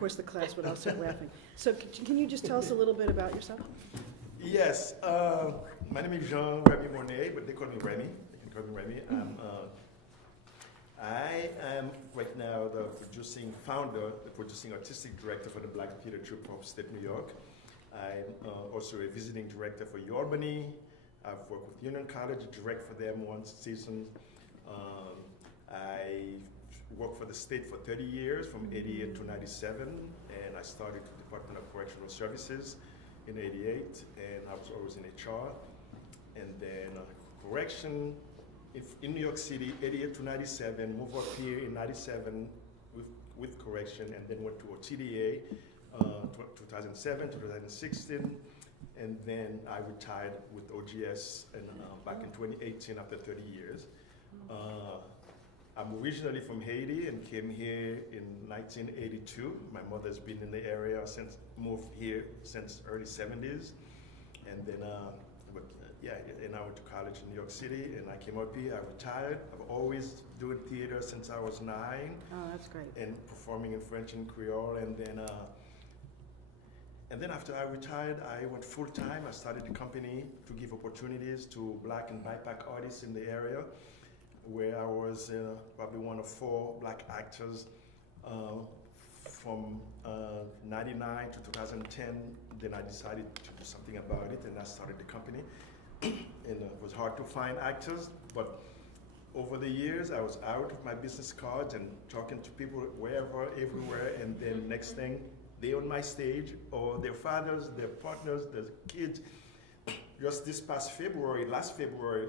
course, the class would all start laughing. So can you just tell us a little bit about yourself? Yes, my name is Jean-Remy Monet, but they call me Remy. They can call me Remy. I am right now the producing artistic director for the Black Theater Troupe of Upstate New York. I'm also a visiting director for UAlbany. I've worked with Union College, direct for them one season. I worked for the state for 30 years, from 88 to 97, and I started the Department of Correctional Services in 88, and I was always in HR. And then correction in New York City, 88 to 97, moved up here in 97 with correction, and then went to OTDA 2007 to 2016, and then I retired with OGS back in 2018 after 30 years. I'm originally from Haiti and came here in 1982. My mother's been in the area moved here since early 70s. And then, and I went to college in New York City and I came up here, I retired. I've always doing theater since I was 9. Oh, that's great. And performing in French and Creole. And then after I retired, I went full-time. I started a company to give opportunities to Black and BIPOC artists in the area, where I was probably one of 4 Black actors from 99 to 2010. Then I decided to do something about it, and I started the company. And it was hard to find actors, but over the years, I was out with my business cards and talking to people wherever, everywhere, and then next thing, they on my stage, or their fathers, their partners, their kids. Just this past February, last February,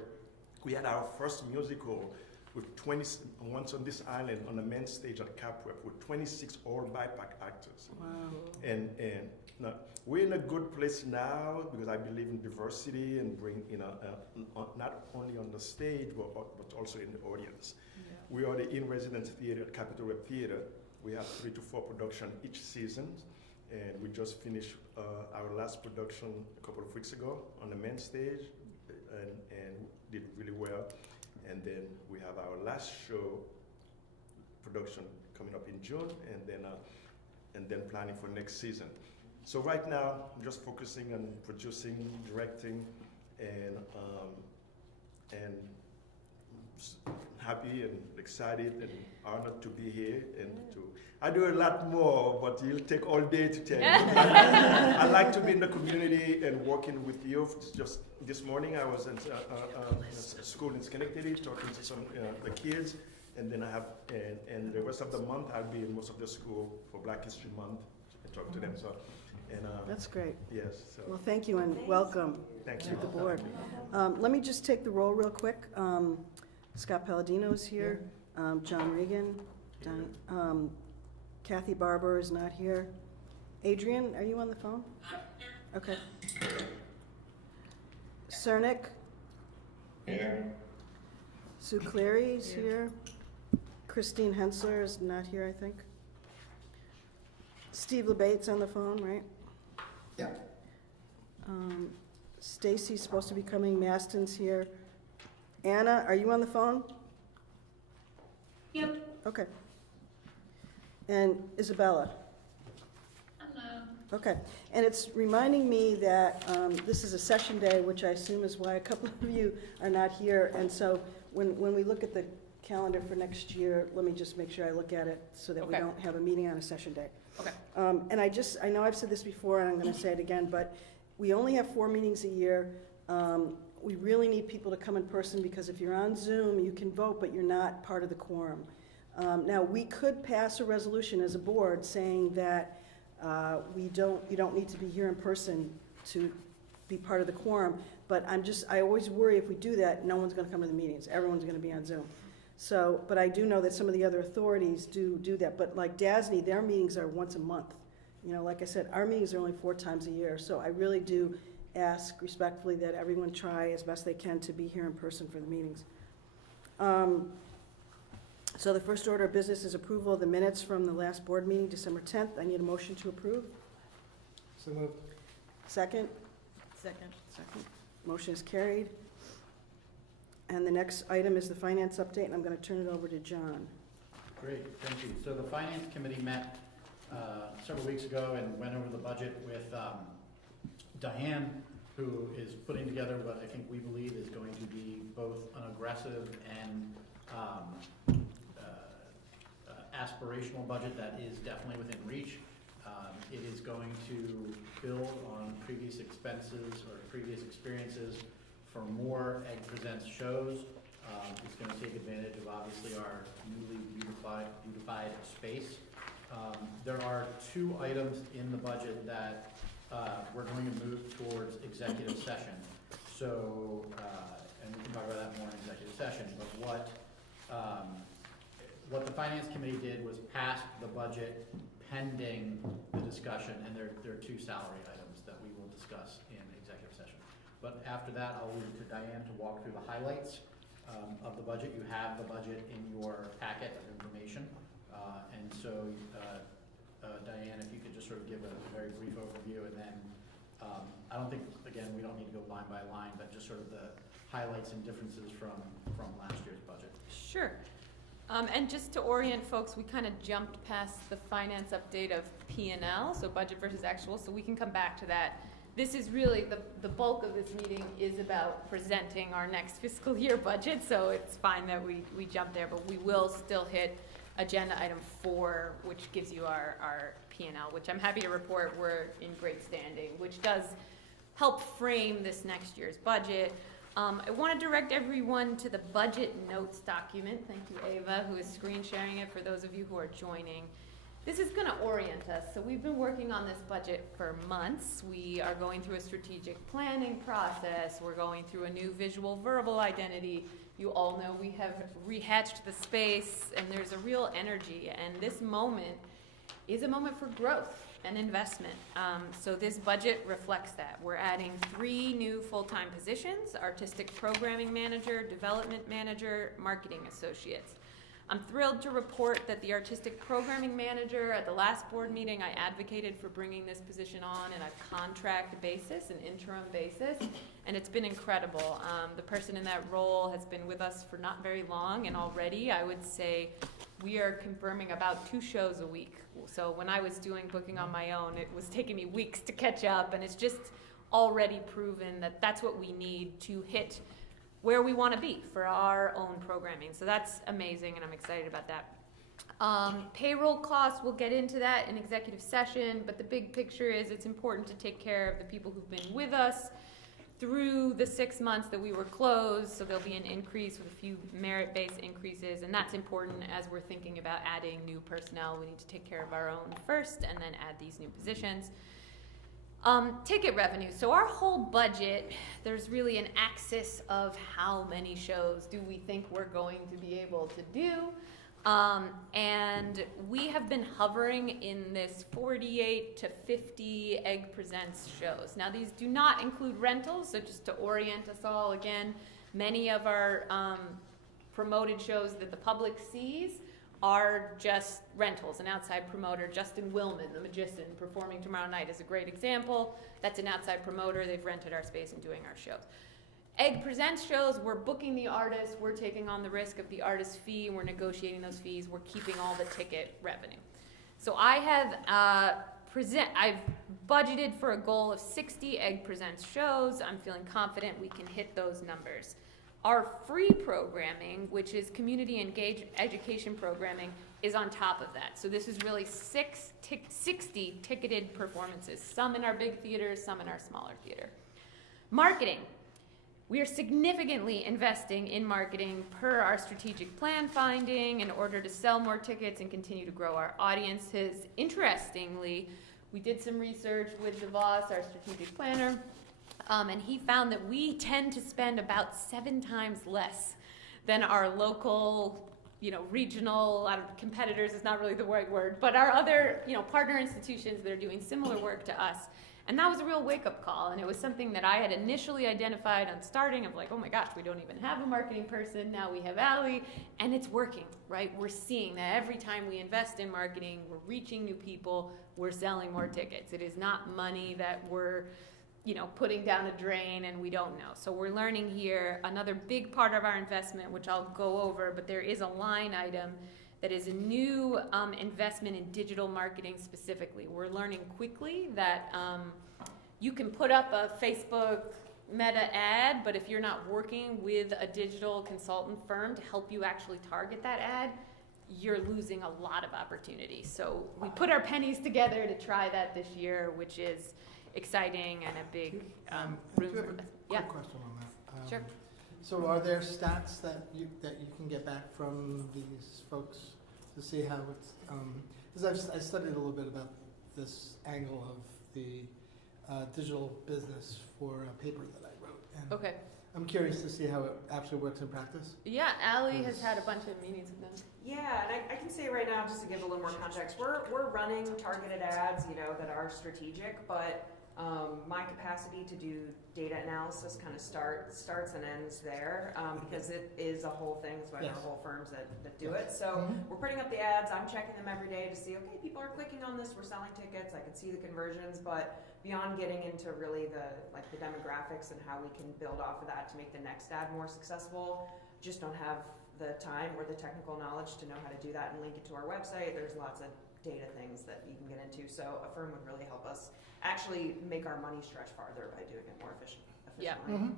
we had our first musical with 20, once on this island, on the main stage at Capweb, with 26 all BIPOC actors. Wow. And now, we're in a good place now because I believe in diversity and bring, not only on the stage, but also in the audience. Yeah. We are the in-residence theater at Capitol Web Theater. We have 3 to 4 productions each season. And we just finished our last production a couple of weeks ago on the main stage, and did really well. And then we have our last show production coming up in June, and then planning for next season. So right now, I'm just focusing on producing, directing, and happy and excited and honored to be here I do a lot more, but it'll take all day to tell you. I like to be in the community and working with youth. Just this morning, I was in a school in Schenectady talking to some the kids, and then I have and the rest of the month I'll be in most of the school for Black History Month and talk to them. So, that's great. Yes. So. Well, thank you and welcome Thank to you. the board. Let me just take the roll real quick. Scott Palladino's here. John Regan. Kathy Barber is not here. Adrian, are you on the phone? Okay. Cernick? Here. Sue Cleary's here. Christine Hensler is not here, I think. Steve LeBate's on the phone, right? Yeah. Stacy's supposed to be coming. Maston's here. Anna, are you on the phone? Yep. Okay. And Isabella? Hello. Okay. And it's reminding me that this is a session day, which I assume is why a couple of you are not here. And so when we look at the calendar for next year, let me just make sure I look at it so that we don't have a meeting on a session day. Okay. And I know I've said this before, and I'm going to say it again, but we only have 4 meetings a year. We really need people to come in person, because if you're on Zoom, you can vote, but you're not part of the quorum. Now, we could pass a resolution as a board saying that you don't need to be here in person to be part of the quorum, but I always worry if we do that, no one's going to come to the meetings. Everyone's going to be on Zoom. So, but I do know that some of the other authorities do that, but like DASNY, their meetings are once a month. Like I said, our meetings are only 4 times a year, so I really do ask respectfully that everyone try as best they can to be here in person for the meetings. So the first order of business is approval of the minutes from the last board meeting, December 10th. I need a motion to approve. So moved. Second? Second. Second. Motion is carried. And the next item is the finance update, and I'm going to turn it over to John. Great, thank you. So the Finance Committee met several weeks ago and went over the budget with Diane, who is putting together what I think we believe is going to be both an aggressive and aspirational budget that is definitely within reach. It is going to build on previous expenses or previous experiences for more Egg Presents shows. It's going to take advantage of obviously our newly beautified space. There are 2 items in the budget that we're going to move towards executive session. So, and we can talk about that more in executive session, but what the Finance Committee did was pass the budget pending the discussion, and there are 2 salary items that we will discuss in executive session. But after that, I'll leave it to Diane to walk through the highlights of the budget. You have the budget in your packet of information. And so, Diane, if you could just sort of give a very brief overview, and then I don't think, again, we don't need to go line by line, but just sort of the highlights and differences from last year's budget. Sure. And just to orient folks, we kind of jumped past the finance update of P&L, so budget versus actual, so we can come back to that. This is really, the bulk of this meeting is about presenting our next fiscal year budget, so it's fine that we jump there, but we will still hit agenda item 4, which gives you our P&L, which I'm happy to report we're in great standing, which does help frame this next year's budget. I want to direct everyone to the budget notes document. Thank you, Ava, who is screen sharing it for those of you who are joining. This is going to orient us. So we've been working on this budget for months. We are going through a strategic planning process. We're going through a new visual verbal identity. You all know we have rehatched the space, and there's a real energy. And this moment is a moment for growth and investment. So this budget reflects that. We're adding 3 new full-time positions: artistic programming manager, development manager, marketing associates. I'm thrilled to report that the artistic programming manager, at the last board meeting, I advocated for bringing this position on in a contract basis, an interim basis, and it's been incredible. The person in that role has been with us for not very long, and already I would say we are confirming about 2 shows a week. So when I was doing booking on my own, it was taking me weeks to catch up, and it's just already proven that that's what we need to hit where we want to be for our own programming. So that's amazing, and I'm excited about that. Payroll costs, we'll get into that in executive session, but the big picture is it's important to take care of the people who've been with us through the 6 months that we were closed, so there'll be an increase with a few merit-based increases, and that's important as we're thinking about adding new personnel. We need to take care of our own first and then add these new positions. Ticket revenue. So our whole budget, there's really an axis of how many shows do we think we're going to be able to do. And we have been hovering in this 48 to 50 Egg Presents shows. Now these do not include rentals, so just to orient us all again, many of our promoted shows that the public sees are just rentals. An outside promoter, Justin Willman, the magician, performing tomorrow night is a great example. That's an outside promoter. They've rented our space and doing our shows. Egg Presents shows, we're booking the artist, we're taking on the risk of the artist fee, we're negotiating those fees, we're keeping all the ticket revenue. So I have I've budgeted for a goal of 60 Egg Presents shows. I'm feeling confident we can hit those numbers. Our free programming, which is community engaged education programming, is on top of that. So this is really 60 ticketed performances, some in our big theaters, some in our smaller theater. Marketing. We are significantly investing in marketing per our strategic plan finding in order to sell more tickets and continue to grow our audiences. Interestingly, we did some research with DeVos, our strategic planner, and he found that we tend to spend about 7 times less than our local, regional competitors is not really the right word, but our other, partner institutions that are doing similar work to us. And that was a real wake-up call, and it was something that I had initially identified on starting of like, oh my gosh, we don't even have a marketing person, now we have Allie, and it's working, right? We're seeing that every time we invest in marketing, we're reaching new people, we're selling more tickets. It is not money that we're, putting down a drain and we don't know. So we're learning here. Another big part of our investment, which I'll go over, but there is a line item that is a new investment in digital marketing specifically. We're learning quickly that you can put up a Facebook Meta ad, but if you're not working with a digital consultant firm to help you actually target that ad, you're losing a lot of opportunity. So we put our pennies together to try that this year, which is exciting and a big I room do have for a investment. quick Yeah, question on that. Sure. So are there stats that you can get back from these folks to see how it's, because I studied a little bit about this angle of the digital business for a paper that I wrote. And okay. I'm curious to see how it actually works in practice. Yeah, Allie has had a bunch of meetings with them. Yeah, and I can say right now, just to give a little more context, we're running targeted ads, that are strategic, but my capacity to do data analysis kind of starts and ends there, because it is a whole thing, so I Yes. know whole firms that do it. So we're putting up the ads, I'm checking them every day to see, okay, people are clicking on this, we're selling tickets, I can see the conversions, but beyond getting into really the demographics and how we can build off of that to make the next ad more successful, just don't have the time or the technical knowledge to know how to do that and link it to our website. There's lots of data things that you can get into, so a firm would really help us actually make our money stretch farther by doing it more efficiently. Yeah. Mm-hmm.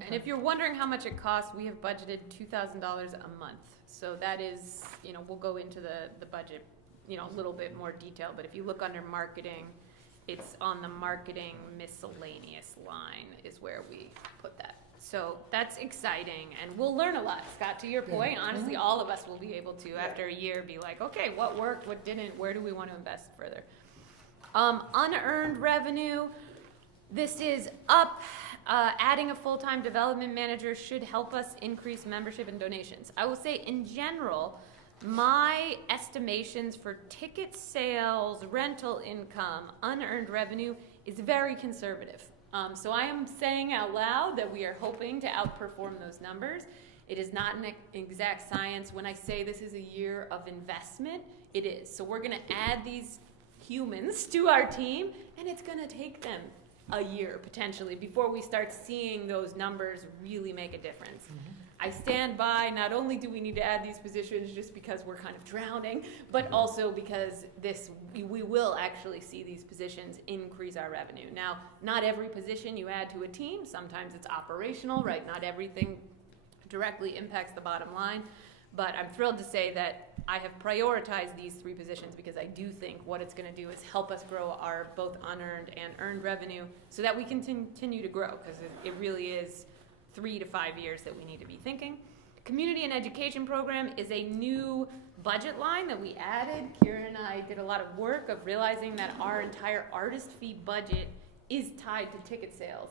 And if you're wondering how much it costs, we have budgeted $2,000 a month. So that is, we'll go into the budget, a little bit more detail, but if you look under marketing, it's on the marketing miscellaneous line is where we put that. So that's exciting, and we'll learn a lot. Scott, to your point, honestly, all of us will be able to, after a year, be like, okay, what worked, what didn't, where do we want to invest further? Unearned revenue, this is up. Adding a full-time development manager should help us increase membership and donations. I will say, in general, my estimations for ticket sales, rental income, unearned revenue is very conservative. So I am saying out loud that we are hoping to outperform those numbers. It is not an exact science. When I say this is a year of investment, it is. So we're going to add these humans to our team, and it's going to take them a year potentially before we start seeing those numbers really make a difference. I stand by, not only do we need to add these positions just because we're kind of drowning, but also because we will actually see these positions increase our revenue. Now, not every position you add to a team, sometimes it's operational, right? Not everything directly impacts the bottom line, but I'm thrilled to say that I have prioritized these 3 positions because I do think what it's going to do is help us grow our both unearned and earned revenue so that we can continue to grow, because it really is 3 to 5 years that we need to be thinking. Community and education program is a new budget line that we added. Kira and I did a lot of work of realizing that our entire artist fee budget is tied to ticket sales.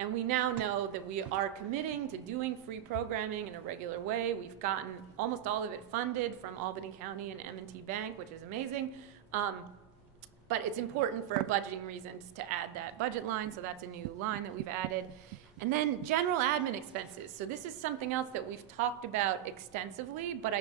And we now know that we are committing to doing free programming in a regular way. We've gotten almost all of it funded from Albany County and M&T Bank, which is amazing. But it's important for budgeting reasons to add that budget line, so that's a new line that we've added. And then general admin expenses. So this is something else that we've talked about extensively, but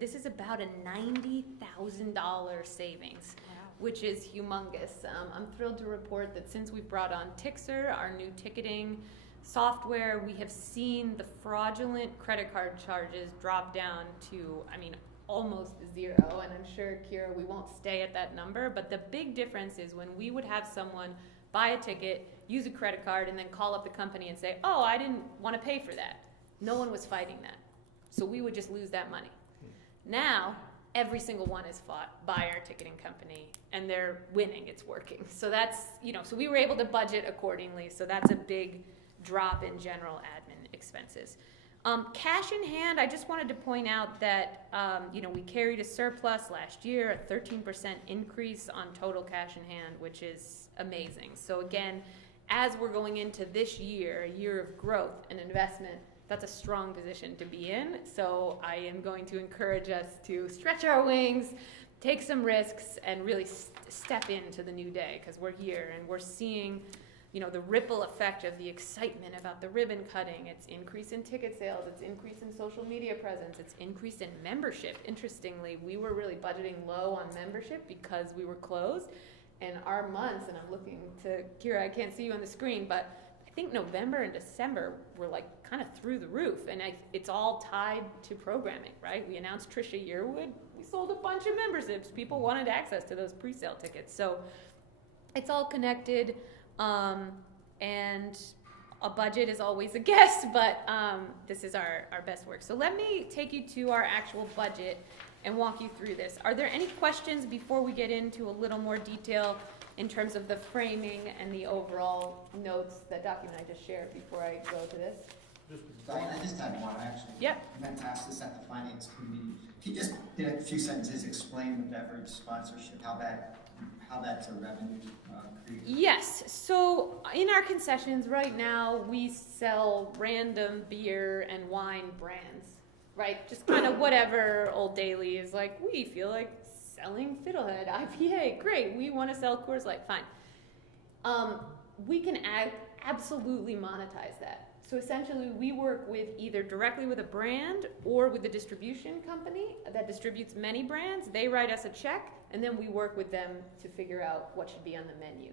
this is about a $90,000 savings, which is humongous. I'm thrilled to report that since we've brought on Tixer, our new ticketing software, we have seen the fraudulent credit card charges drop down to, almost 0. And I'm sure, Kira, we won't stay at that number, but the big difference is when we would have someone buy a ticket, use a credit card, and then call up the company and say, oh, I didn't want to pay for that. No one was fighting that. So we would just lose that money. Now, every single one is fought by our ticketing company, and they're winning, it's working. So that's, so we were able to budget accordingly, so that's a big drop in general admin expenses. Cash in hand, I just wanted to point out that, we carried a surplus last year, a 13% increase on total cash in hand, which is amazing. So again, as we're going into this year, a year of growth and investment, that's a strong position to be in. So I am going to encourage us to stretch our wings, take some risks, and really step into the new day, because we're here and we're seeing the ripple effect of the excitement about the ribbon cutting. It's increase in ticket sales, it's increase in social media presence, it's increase in membership. Interestingly, we were really budgeting low on membership because we were closed, and our months, and I'm looking to Kira, I can't see you on the screen, but I think November and December were kind of through the roof, and it's all tied to programming, right? We announced Trisha Yearwood we sold a bunch of memberships. People wanted access to those pre-sale tickets. So it's all connected, and a budget is always a guess, but this is our best work. So let me take you to our actual budget and walk you through this. Are there any questions before we get into a little more detail in terms of the framing and the overall notes, that document I just shared before I go to this? Diane, I just had one, actually. Yep. I meant to ask this at the finance committee. Can you just, in a few sentences, explain the beverage sponsorship, how that's a revenue creator? Yes, so in our concessions right now, we sell random beer and wine brands, right? Just kind of whatever Old Daily is like, we feel like selling Fiddlehead IPA, great, we want to sell Coors Light, fine. We can absolutely monetize that. So essentially, we work with either directly with a brand or with the distribution company that distributes many brands. They write us a check, and then we work with them to figure out what should be on the menu.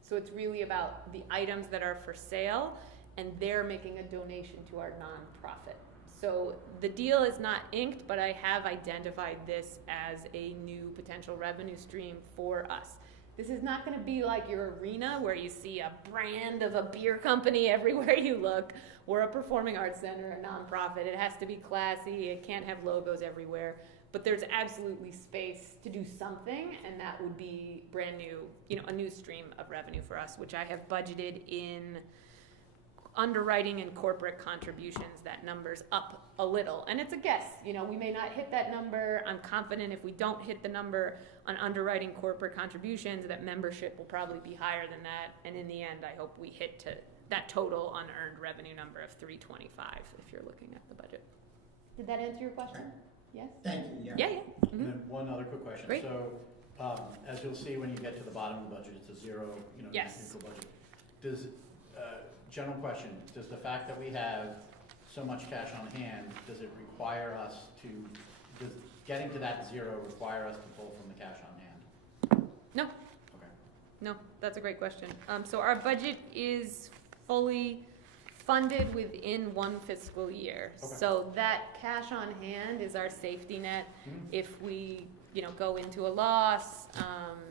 So it's really about the items that are for sale, and they're making a donation to our nonprofit. So the deal is not inked, but I have identified this as a new potential revenue stream for us. This is not going to be like your arena where you see a brand of a beer company everywhere you look. We're a performing arts center, a nonprofit. It has to be classy. It can't have logos everywhere. But there's absolutely space to do something, and that would be brand new, a new stream of revenue for us, which I have budgeted in underwriting and corporate contributions. That number's up a little, and it's a guess. We may not hit that number. I'm confident if we don't hit the number on underwriting corporate contributions, that membership will probably be higher than that. And in the end, I hope we hit to that total unearned revenue number of 325 if you're looking at the budget. Did that answer your question? Yes? Thank you, Yeah. And Mm-hmm. then one other quick question. Great. So, as you'll see when you get to the bottom of the budget, it's a zero, Yes. neutral budget. Does, general question, does the fact that we have so much cash on hand, does it require us does getting to that zero require us to pull from the cash on hand? No. Okay. No, that's a great question. So our budget is fully funded within one fiscal year. Okay. So that cash on hand is our safety net. Mhm. If we, go into a loss,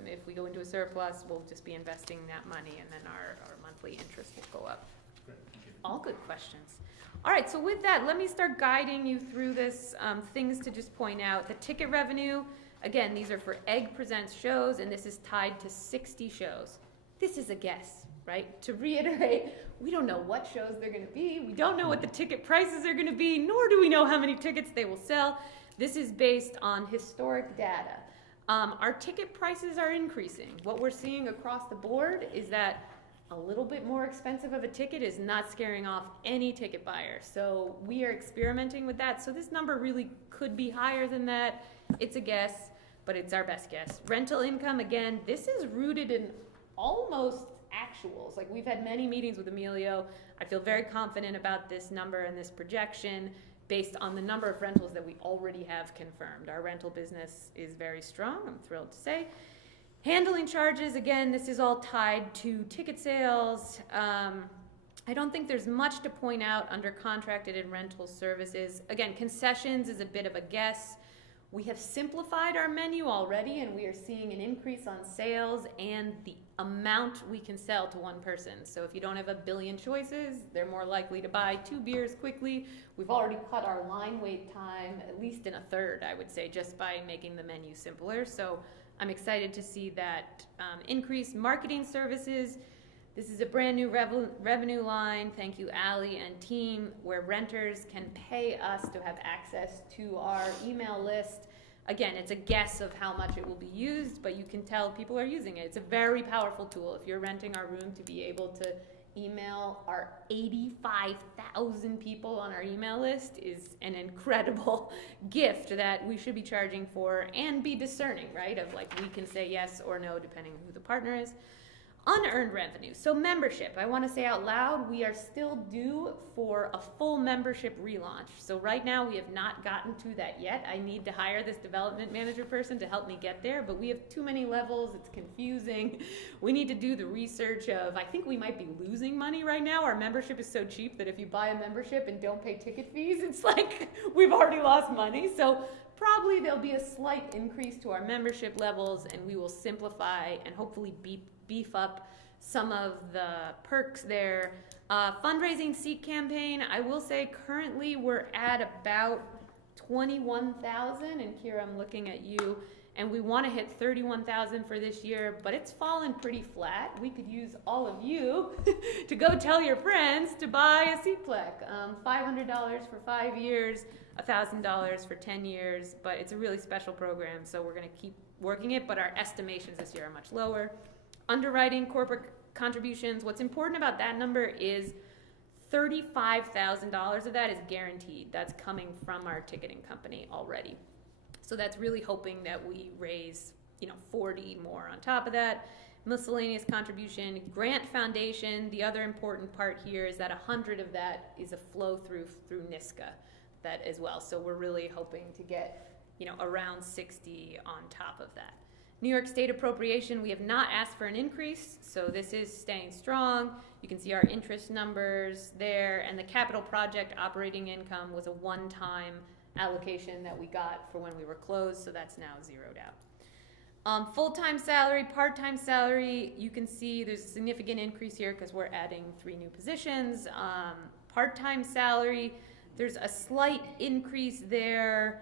if we go into a surplus, we'll just be investing that money, and then our monthly interest will go up. Great, thank you. All good questions. All right, so with that, let me start guiding you through this. Things to just point out. The ticket revenue, again, these are for Egg Presents shows, and this is tied to 60 shows. This is a guess, right? To reiterate, we don't know what shows they're going to be. We don't know what the ticket prices are going to be, nor do we know how many tickets they will sell. This is based on historic data. Our ticket prices are increasing. What we're seeing across the board is that a little bit more expensive of a ticket is not scaring off any ticket buyer. So we are experimenting with that. So this number really could be higher than that. It's a guess, but it's our best guess. Rental income, again, this is rooted in almost actuals. Like, we've had many meetings with Emilio. I feel very confident about this number and this projection based on the number of rentals that we already have confirmed. Our rental business is very strong, I'm thrilled to say. Handling charges, again, this is all tied to ticket sales. I don't think there's much to point out under contracted and rental services. Again, concessions is a bit of a guess. We have simplified our menu already, and we are seeing an increase on sales and the amount we can sell to one person. So if you don't have a billion choices, they're more likely to buy 2 beers quickly. We've already cut our line wait time at least in a third, I would say, just by making the menu simpler. So I'm excited to see that increase. Marketing services, this is a brand new revenue line, thank you Allie and team, where renters can pay us to have access to our email list. Again, it's a guess of how much it will be used, but you can tell people are using it. It's a very powerful tool. If you're renting our room, to be able to email our 85,000 people on our email list is an incredible gift that we should be charging for, and be discerning, right? Of like, we can say yes or no depending on who the partner is. Unearned revenue. So membership, I want to say out loud, we are still due for a full membership relaunch. So right now we have not gotten to that yet. I need to hire this development manager person to help me get there, but we have too many levels. It's confusing. We need to do the research of, I think we might be losing money right now. Our membership is so cheap that if you buy a membership and don't pay ticket fees, it's like we've already lost money. So probably there'll be a slight increase to our membership levels, and we will simplify and hopefully beef up some of the perks there. Fundraising seat campaign, I will say currently we're at about 21,000, and Kira, I'm looking at you, and we want to hit 31,000 for this year, but it's fallen pretty flat. We could use all of you to go tell your friends to buy a seat plaque. $500 for 5 years, $1,000 for 10 years, but it's a really special program, so we're going to keep working it, but our estimations this year are much lower. Underwriting corporate contributions, what's important about that number is $35,000 of that is guaranteed. That's coming from our ticketing company already. So that's really hoping that we raise, 40 more on top of that. Miscellaneous contribution, grant foundation. The other important part here is that 100 of that is a flow through NISCA, that as well. So we're really hoping to get, around 60 on top of that. New York State appropriation, we have not asked for an increase, so this is staying strong. You can see our interest numbers there, and the capital project operating income was a one-time allocation that we got for when we were closed, so that's now zeroed out. Full-time salary, part-time salary, you can see there's a significant increase here because we're adding 3 new positions. Part-time salary, there's a slight increase there,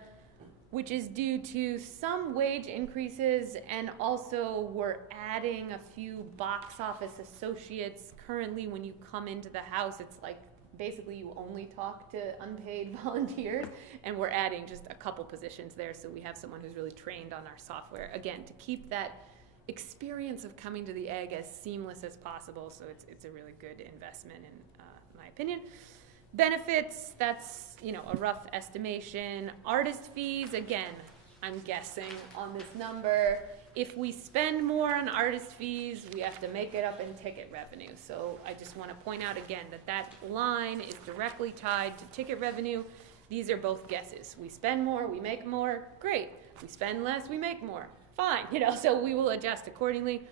which is due to some wage increases, and also we're adding a few box office associates. Currently, when you come into the house, it's like basically you only talk to unpaid volunteers, and we're adding just a couple positions there, so we have someone who's really trained on our software, again, to keep that experience of coming to the Egg as seamless as possible, so it's a really good investment in my opinion. Benefits, that's, a rough estimation. Artist fees, again, I'm guessing on this number. If we spend more on artist fees, we have to make it up in ticket revenue. So I just want to point out again that line is directly tied to ticket revenue. These are both guesses. We spend more, we make more, great. We spend less, we make more, fine. So we will adjust accordingly.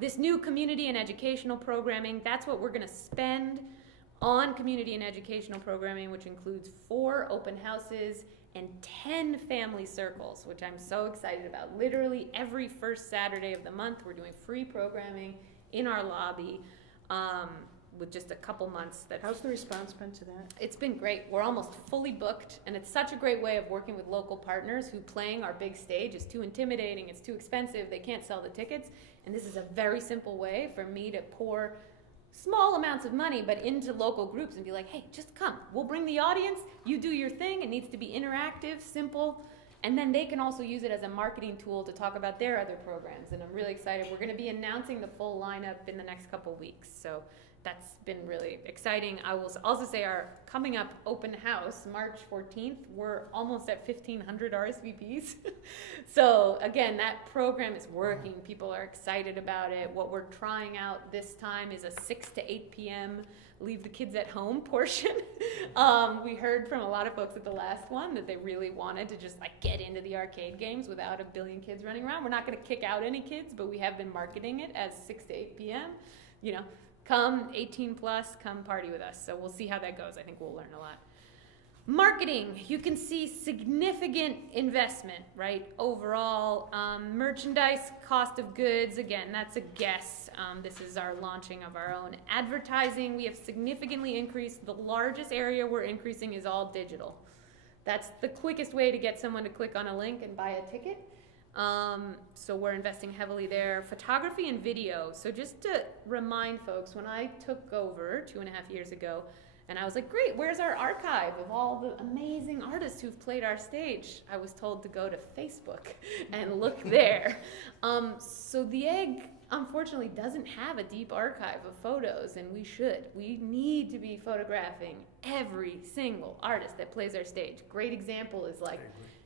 This new community and educational programming, that's what we're going to spend on community and educational programming, which includes 4 open houses and 10 family circles, which I'm so excited about. Literally every first Saturday of the month, we're doing free programming in our lobby with just a couple months. How's the response been to that? It's been great. We're almost fully booked, and it's such a great way of working with local partners who playing our big stage is too intimidating, it's too expensive, they can't sell the tickets, and this is a very simple way for me to pour small amounts of money, but into local groups and be like, hey, just come. We'll bring the audience. You do your thing. It needs to be interactive, simple, and then they can also use it as a marketing tool to talk about their other programs, and I'm really excited. We're going to be announcing the full lineup in the next couple weeks, so that's been really exciting. I will also say our coming up open house, March 14th, we're almost at 1,500 RSVPs. So again, that program is working. People are excited about it. What we're trying out this time is a 6 to 8 p.m. leave the kids at home portion. We heard from a lot of folks at the last one that they really wanted to just get into the arcade games without a billion kids running around. We're not going to kick out any kids, but we have been marketing it as 6 to 8 p.m. Come 18 plus, come party with us. So we'll see how that goes. I think we'll learn a lot. Marketing, you can see significant investment, right? Overall, merchandise, cost of goods, again, that's a guess. This is our launching of our own advertising. We have significantly increased. The largest area we're increasing is all digital. That's the quickest way to get someone to click on a link and buy a ticket. So we're investing heavily there. Photography and video. So just to remind folks, when I took over 2.5 years ago, and I was like, great, where's our archive of all the amazing artists who've played our stage? I was told to go to Facebook and look there. So the Egg, unfortunately, doesn't have a deep archive of photos, and we should. We need to be photographing every single artist that plays our stage. Great example is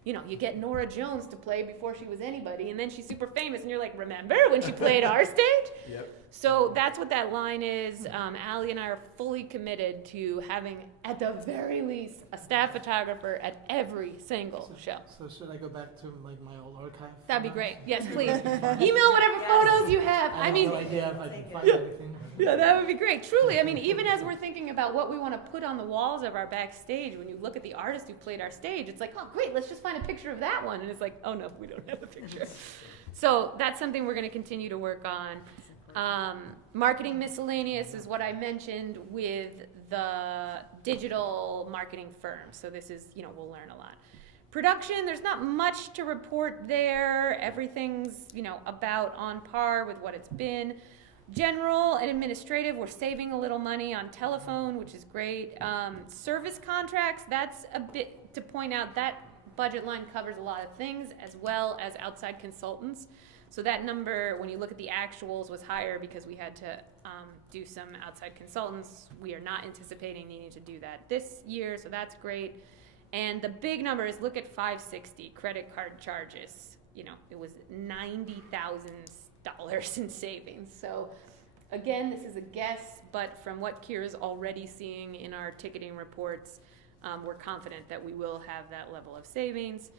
you get Nora Jones to play before she was anybody, and then she's super famous, and you're like, remember when she played our stage? Yep. So that's what that line is. Allie and I are fully committed to having, at the very least, a staff photographer at every single show. So should I go back to my old archive? That'd be great. Yes, please. Email whatever photos you have. I have no idea if I can find anything. Yeah, that would be great. Truly, I mean, even as we're thinking about what we want to put on the walls of our backstage, when you look at the artist who played our stage, it's like, oh, great, let's just find a picture of that one. And it's like, oh no, we don't have a picture. So that's something we're going to continue to work on. Marketing miscellaneous is what I mentioned with the digital marketing firm. So this is, we'll learn a lot. Production, there's not much to report there. Everything's, about on par with what it's been. General and administrative, we're saving a little money on telephone, which is great. Service contracts, that's a bit to point out. That budget line covers a lot of things as well as outside consultants. So that number, when you look at the actuals, was higher because we had to do some outside consultants. We are not anticipating needing to do that this year, so that's great. And the big number is, look at 560, credit card charges. It was $90,000 in savings. So again, this is a guess, but from what Kira's already seeing in our ticketing reports, we're confident that we will have that level of savings.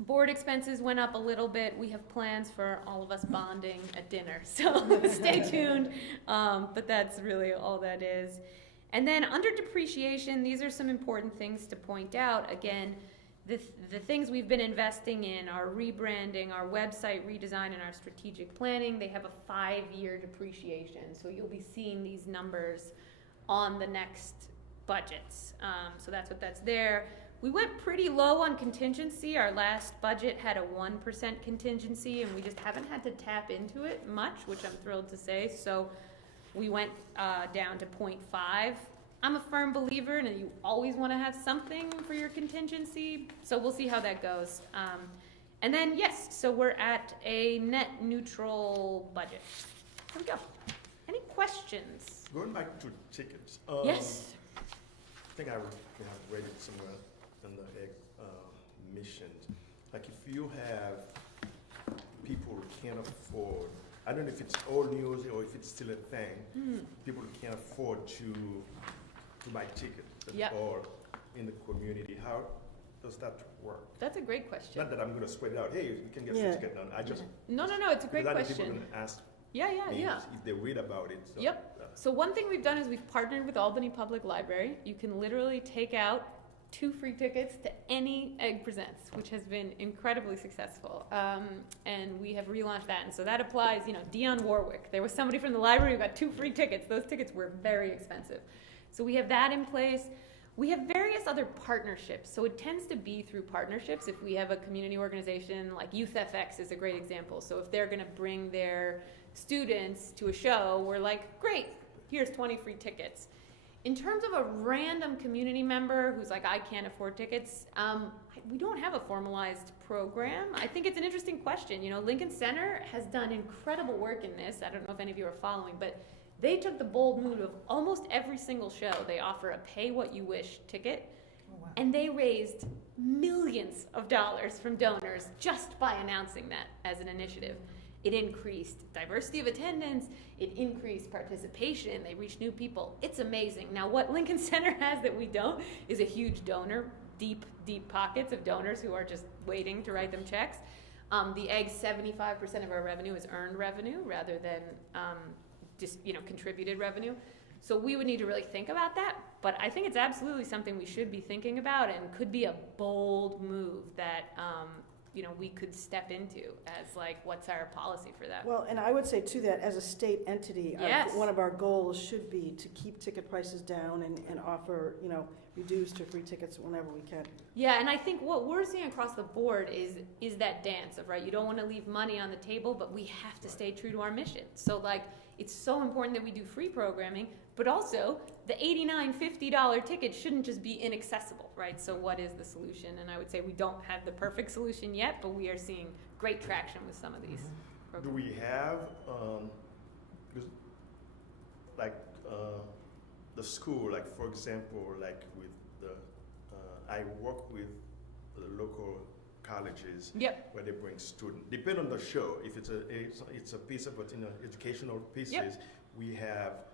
Board expenses went up a little bit. We have plans for all of us bonding at dinner, so stay tuned. But that's really all that is. And then under depreciation, these are some important things to point out. Again, the things we've been investing in, our rebranding, our website redesign, and our strategic planning, they have a 5-year depreciation. So you'll be seeing these numbers on the next budgets. So that's what that's there. We went pretty low on contingency. Our last budget had a 1% contingency, and we just haven't had to tap into it much, which I'm thrilled to say. So we went down to 0.5. I'm a firm believer in you always want to have something for your contingency, so we'll see how that goes. And then, yes, so we're at a net neutral budget. Here we go. Any questions? Going back to tickets. Yes. I think I have read it somewhere in the missions. Like if you have people who can't afford, I don't know if it's old news or if it's still a thing, people who can't afford to buy tickets or in the community, how does that work? That's a great question. Not that I'm going to spread it out, hey, you can get free ticket now. I just, No, it's a great because I know people are question. going to ask Yeah. me if they read about it. So, Yep. So one thing we've done is we've partnered with Albany Public Library. You can literally take out 2 free tickets to any Egg Presents, which has been incredibly successful. And we have relaunched that. And so that applies, Dionne Warwick. There was somebody from the library who got 2 free tickets. Those tickets were very expensive. So we have that in place. We have various other partnerships. So it tends to be through partnerships. If we have a community organization, like Youth FX is a great example. So if they're going to bring their students to a show, we're like, great, here's 20 free tickets. In terms of a random community member who's like, I can't afford tickets, we don't have a formalized program. I think it's an interesting question. Lincoln Center has done incredible work in this. I don't know if any of you are following, but they took the bold move of almost every single show. They offer a pay-what-you-wish ticket, and they raised millions of dollars from donors just by announcing that as an initiative. It increased diversity of attendance, it increased participation, they reached new people. It's amazing. Now, what Lincoln Center has that we don't is a huge donor, deep pockets of donors who are just waiting to write them checks. The Egg, 75% of our revenue is earned revenue rather than contributed revenue. So we would need to really think about that, but I think it's absolutely something we should be thinking about and could be a bold move that we could step into as like, what's our policy for that? Well, and I would say too that as a state entity, Yes. one of our goals should be to keep ticket prices down and offer, reduced or free tickets whenever we can. Yeah, and I think what we're seeing across the board is that dance of, right, you don't want to leave money on the table, but we have to stay true to our mission. So like, it's so important that we do free programming, but also the $89, $50 ticket shouldn't just be inaccessible, right? So what is the solution? And I would say we don't have the perfect solution yet, but we are seeing great traction with some of these do programs. we have, the school, like for example, like with I work with the local colleges Yep. where they bring students. Depend on the show. If it's a piece of educational pieces, Yep. we have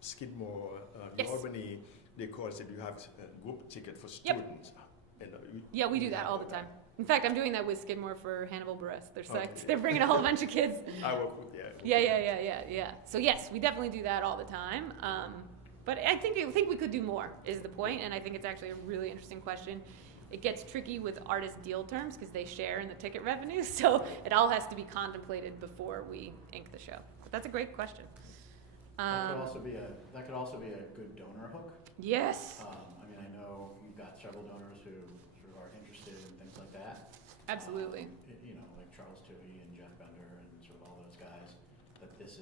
Skidmore, Yes. Albany. They call and said you have a group ticket for Yep. students. And, Yeah, we do that all the time. In fact, I'm doing that with Skidmore for Hannibal Buress. They're psyched. Okay. They're bringing a whole bunch of kids. I work with Yeah. So yes, we definitely do that all the time. But I think we could do more is the point, and I think it's actually a really interesting question. It gets tricky with artist deal terms because they share in the ticket revenue, so it all has to be contemplated before we ink the show. But that's a great question. That could also be a good donor hook. Yes, I mean, I know you've got several donors who sort of are interested in things like that. absolutely. You know, like Charles Toohey and Jeff Bender and sort of all those guys, that these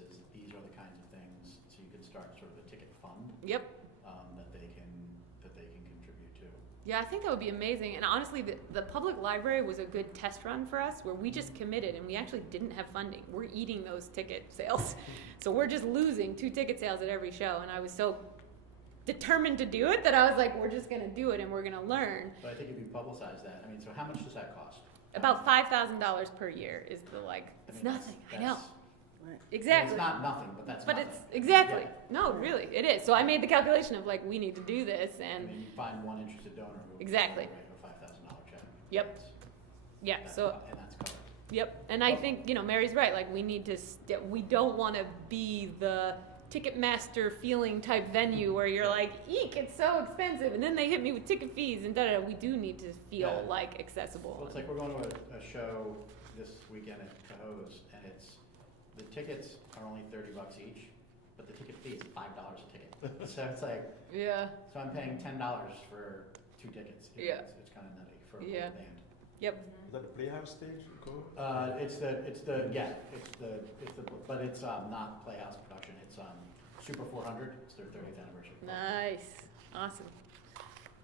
are the kinds of things, so you could start sort of a ticket fund, Yep. that they can contribute to. Yeah, I think that would be amazing. And honestly, the public library was a good test run for us where we just committed and we actually didn't have funding. We're eating those ticket sales. So we're just losing 2 ticket sales at every show. And I was so determined to do it that I was like, we're just going to do it and we're going to learn. But I think if you publicize that, I mean, so how much does that cost? About $5,000 per year is the it's nothing. I know. Exactly. It's not nothing, but that's But nothing. it's, exactly. Yeah. No, really, it is. So I made the calculation of like, we need to do this I and mean, you find one interested donor who Exactly. will write a $5,000 check. Yep. Yeah, That's- so and that's covered. Yep, and I think, Mary's right, like, we need to, we don't want to be the Ticketmaster feeling type venue where you're like, eek, it's so expensive, and then they hit me with ticket fees and da-da-da. We do need to feel Yeah. like accessible. Well, it's like we're going to a show this weekend at Cahoe's, and the tickets are only $30 each, but the ticket fee is $5 a ticket. So it's like, Yeah, so I'm paying $10 for 2 tickets. Yeah. It's kind of nutty for a Yeah. band. yep, Is that the Playhouse stage? Go? But it's not Playhouse production. It's Super 400. It's their 30th anniversary. nice, awesome.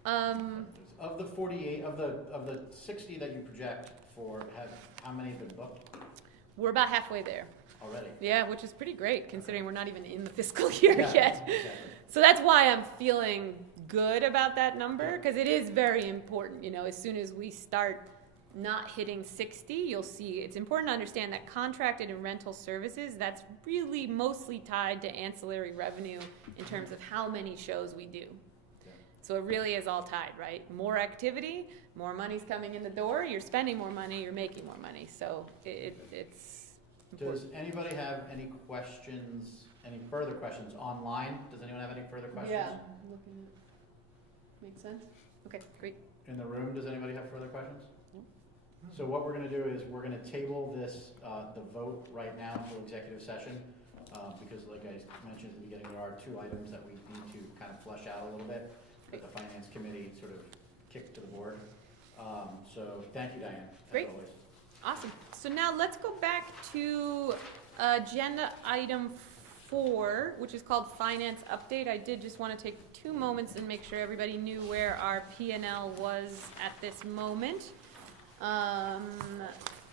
Of the 48, of the 60 that you project for, how many have been booked We're about halfway there. already? Yeah, which is pretty great considering we're not even in the fiscal year Yeah, yet. exactly. So that's why I'm feeling good about that number, because it is very important. As soon as we start not hitting 60, you'll see it's important to understand that contracted and rental services, that's really mostly tied to ancillary revenue in terms of how many shows we do. Yeah. So it really is all tied, right? More activity, more money's coming in the door, you're spending more money, you're making more money. So it's Does anybody have any questions, any further questions online? Does anyone have any further questions? Yeah, looking at, makes sense? Okay, great. In the room, does anybody have further questions? Nope. So what we're gonna do is we're gonna table this, the vote right now until executive session, because like I mentioned at the beginning, there are 2 items that we need to kind of flesh out a little bit, that the finance committee sort of kicked to the board. So thank you, Diane, as Great. always. Awesome. So now let's go back to agenda item 4, which is called Finance Update. I did just want to take 2 moments and make sure everybody knew where our P&L was at this moment.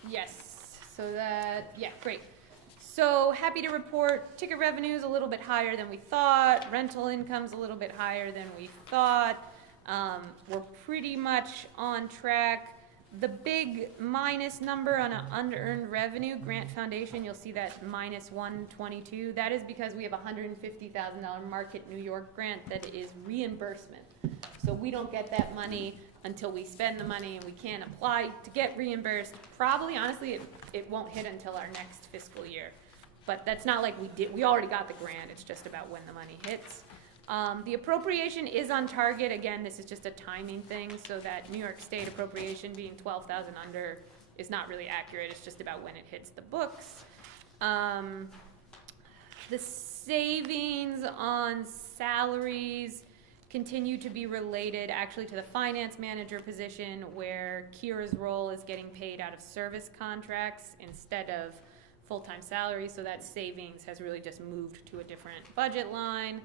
Yes, so great. So happy to report ticket revenue is a little bit higher than we thought. Rental income's a little bit higher than we thought. We're pretty much on track. The big minus number on an unearned revenue, Grant Foundation, you'll see that minus 122. That is because we have a $150,000 Market New York grant that is reimbursement. So we don't get that money until we spend the money, and we can't apply to get reimbursed. Probably, honestly, it won't hit until our next fiscal year. But that's not like we already got the grant, it's just about when the money hits. The appropriation is on target. Again, this is just a timing thing, so that New York State appropriation being 12,000 under is not really accurate. It's just about when it hits the books. The savings on salaries continue to be related actually to the finance manager position, where Kira's role is getting paid out of service contracts instead of full-time salaries, so that savings has really just moved to a different budget line.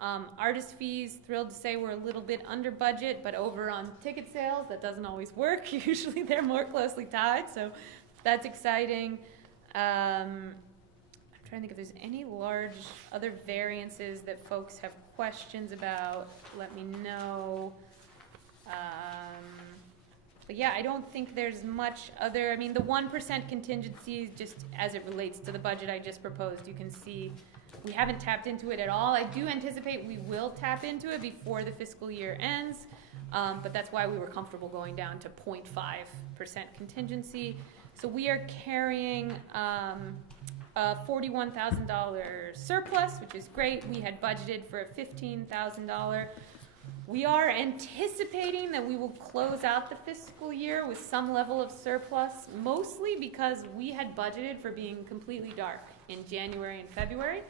Artist fees, thrilled to say we're a little bit under budget, but over on ticket sales, that doesn't always work. Usually they're more closely tied, so that's exciting. I'm trying to think if there's any large other variances that folks have questions about. Let me know. But yeah, I don't think there's much other, I mean, the 1% contingency, just as it relates to the budget I just proposed, you can see we haven't tapped into it at all. I do anticipate we will tap into it before the fiscal year ends, but that's why we were comfortable going down to 0.5% contingency. So we are carrying a $41,000 surplus, which is great. We had budgeted for a $15,000. We are anticipating that we will close out the fiscal year with some level of surplus, mostly because we had budgeted for being completely dark in January and February.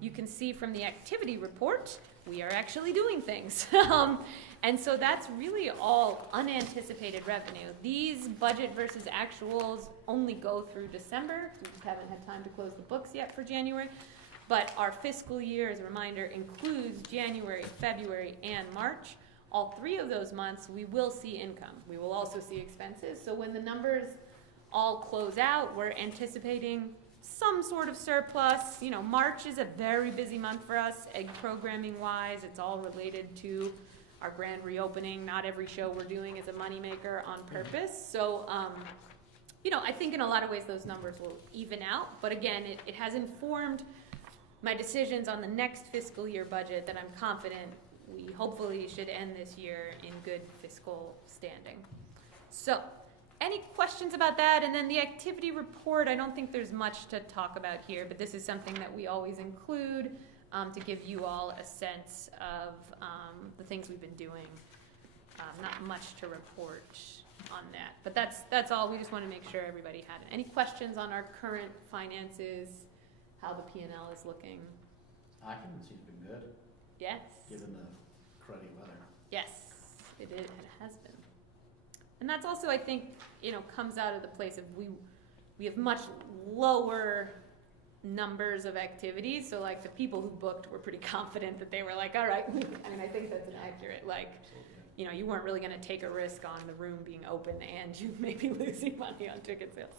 You can see from the activity report, we are actually doing things. And so that's really all unanticipated revenue. These budget versus actuals only go through December. We just haven't had time to close the books yet for January. But our fiscal year, as a reminder, includes January, February, and March. All 3 of those months, we will see income. We will also see expenses. So when the numbers all close out, we're anticipating some sort of surplus. You know, March is a very busy month for us, egg programming wise. It's all related to our grand reopening. Not every show we're doing is a moneymaker on purpose. So, you know, I think in a lot of ways those numbers will even out. But again, it has informed my decisions on the next fiscal year budget that I'm confident we hopefully should end this year in good fiscal standing. So, any questions about that? And then the activity report, I don't think there's much to talk about here, but this is something that we always include to give you all a sense of the things we've been doing. Not much to report on that, but that's all. We just want to make sure everybody had it. Any questions on our current finances, how the P&L is looking? Occupancy's been good, Yes. given the cruddy weather. Yes, it is. It has been. And that's also, I think, you know, comes out of the place of we have much lower numbers of activities. So like the people who booked were pretty confident that they were like, all right, I mean, I think that's an accurate, like, you know, you weren't really going to take a risk on the room being open and you may be losing money on ticket sales.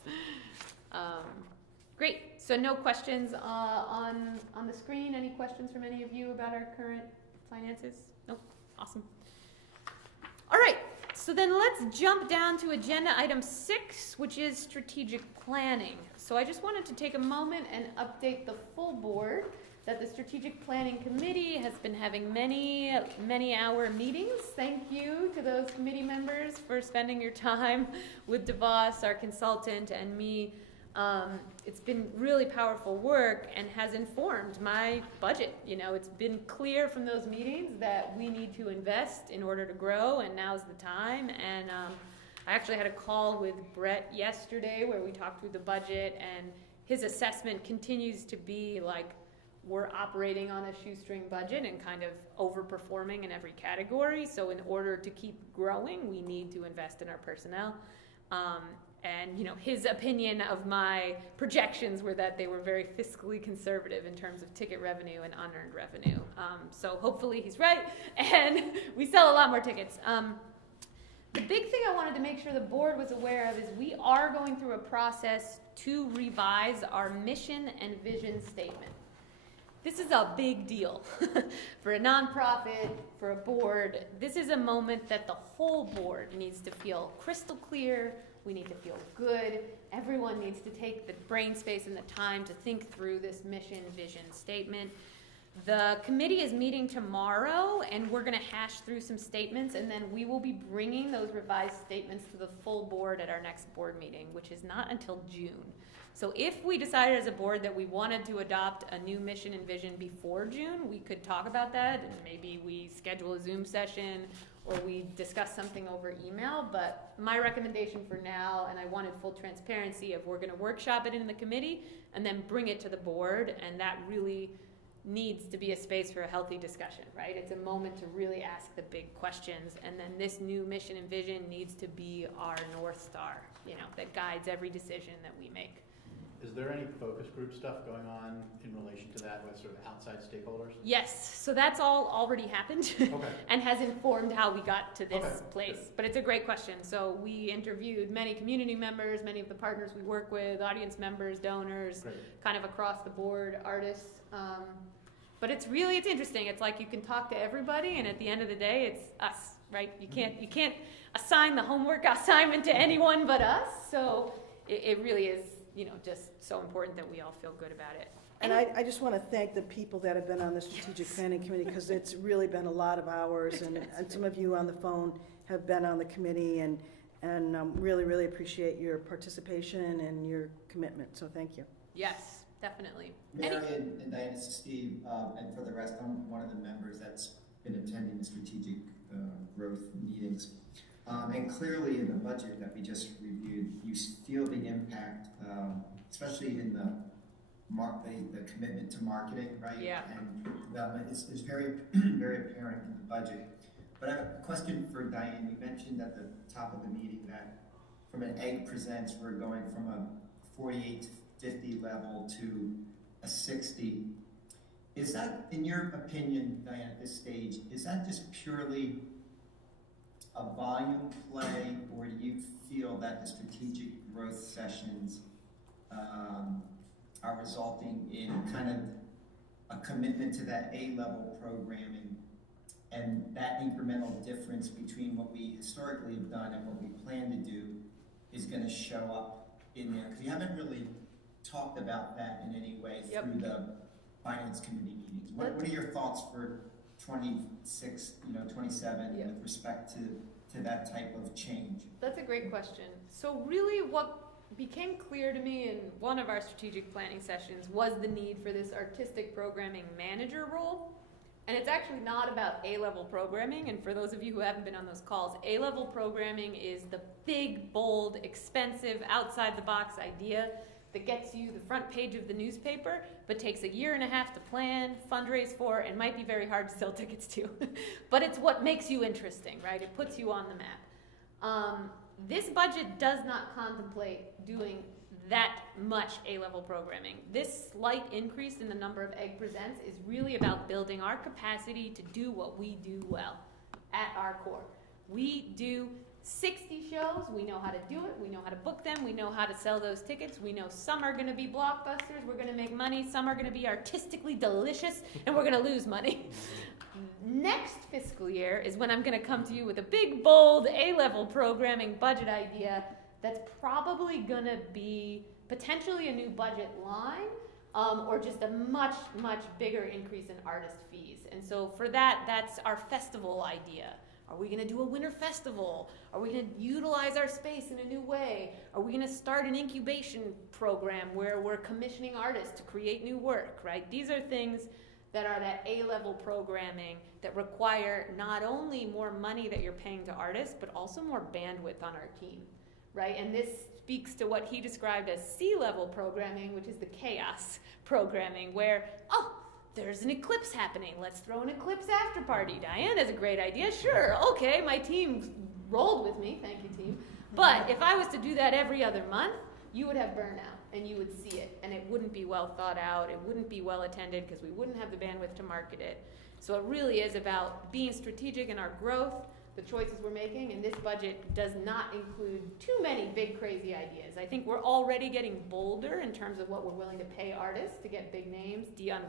Great. So no questions on the screen. Any questions from any of you about our current finances? Nope. Awesome. All right. So then let's jump down to agenda item 6, which is strategic planning. So I just wanted to take a moment and update the full board that the Strategic Planning Committee has been having many hour meetings. Thank you to those committee members for spending your time with DeVos, our consultant, and me. It's been really powerful work and has informed my budget. You know, it's been clear from those meetings that we need to invest in order to grow, and now's the time. And I actually had a call with Brett yesterday where we talked through the budget, and his assessment continues to be like we're operating on a shoestring budget and kind of overperforming in every category. So in order to keep growing, we need to invest in our personnel. And, you know, his opinion of my projections were that they were very fiscally conservative in terms of ticket revenue and unearned revenue. So hopefully he's right, and we sell a lot more tickets. The big thing I wanted to make sure the board was aware of is we are going through a process to revise our mission and vision statement. This is a big deal for a nonprofit, for a board. This is a moment that the whole board needs to feel crystal clear. We need to feel good. Everyone needs to take the brain space and the time to think through this mission vision statement. The committee is meeting tomorrow, and we're going to hash through some statements, and then we will be bringing those revised statements to the full board at our next board meeting, which is not until June. So if we decided as a board that we wanted to adopt a new mission and vision before June, we could talk about that, and maybe we schedule a Zoom session or we discuss something over email. But my recommendation for now, and I wanted full transparency of we're going to workshop it in the committee and then bring it to the board, and that really needs to be a space for a healthy discussion, right? It's a moment to really ask the big questions, and then this new mission and vision needs to be our North Star, you know, that guides every decision that we make. Is there any focus group stuff going on in relation to that with sort of outside stakeholders? Yes, so that's all already happened Okay. and has informed how we got to this Okay, place. good. But it's a great question. So we interviewed many community members, many of the partners we work with, audience members, donors, Great. kind of across the board, artists. But it's interesting. It's like you can talk to everybody, and at the end of the day, it's us, right? You can't assign the homework assignment to anyone but us. So it really is, you know, just so important that we all feel good about it. And I just want to thank the people that have been on the Strategic Planning Committee, because it's really been a lot of hours, and some of you on the phone have been on the committee, and really, really appreciate your participation and your commitment, so thank you. Yes, definitely. Mary and Diane, this is Steve, and for the rest, I'm one of the members that's been attending the strategic growth meetings. And clearly in the budget that we just reviewed, you feel the impact, especially in the commitment to marketing, right? Yeah. And development is very, very apparent in the budget. But I have a question for Diane. You mentioned at the top of the meeting that from an Egg Presents, we're going from a 48 to 50 level to a 60. Is that, in your opinion, Diane, at this stage, is that just purely a volume play, or do you feel that the strategic growth sessions are resulting in kind of a commitment to that A-level programming, and that incremental difference between what we historically have done and what we plan to do is going to show up in there? Because you haven't really talked about that in any way through the finance committee meetings. What are your thoughts for 26, 27 with respect to that type of change? That's a great question. So really what became clear to me in one of our strategic planning sessions was the need for this artistic programming manager role. And it's actually not about A-level programming, and for those of you who haven't been on those calls, A-level programming is the big, bold, expensive, outside-the-box idea that gets you the front page of the newspaper, but takes a year and a half to plan, fundraise for, and might be very hard to sell tickets to. But it's what makes you interesting, right? It puts you on the map. This budget does not contemplate doing that much A-level programming. This slight increase in the number of Egg Presents is really about building our capacity to do what we do well at our core. We do 60 shows. We know how to do it. We know how to book them. We know how to sell those tickets. We know some are going to be blockbusters. We're going to make money. Some are going to be artistically delicious, and we're going to lose money. Next fiscal year is when I'm going to come to you with a big, bold A-level programming budget idea that's probably going to be potentially a new budget line, or just a much, much bigger increase in artist fees. And so for that, that's our festival idea. Are we going to do a winter festival? Are we going to utilize our space in a new way? Are we going to start an incubation program where we're commissioning artists to create new work, right? These are things that are that A-level programming that require not only more money that you're paying to artists, but also more bandwidth on our team, right? And this speaks to what he described as C-level programming, which is the chaos programming, where, there's an eclipse happening. Let's throw an eclipse after party. Diane has a great idea. Sure, okay, my team rolled with me. Thank you, team. But if I was to do that every other month, you would have burnout, and you would see it, and it wouldn't be well thought out. It wouldn't be well attended because we wouldn't have the bandwidth to market it. So it really is about being strategic in our growth, the choices we're making, and this budget does not include too many big, crazy ideas. I think we're already getting bolder in terms of what we're willing to pay artists to get big names. Dionne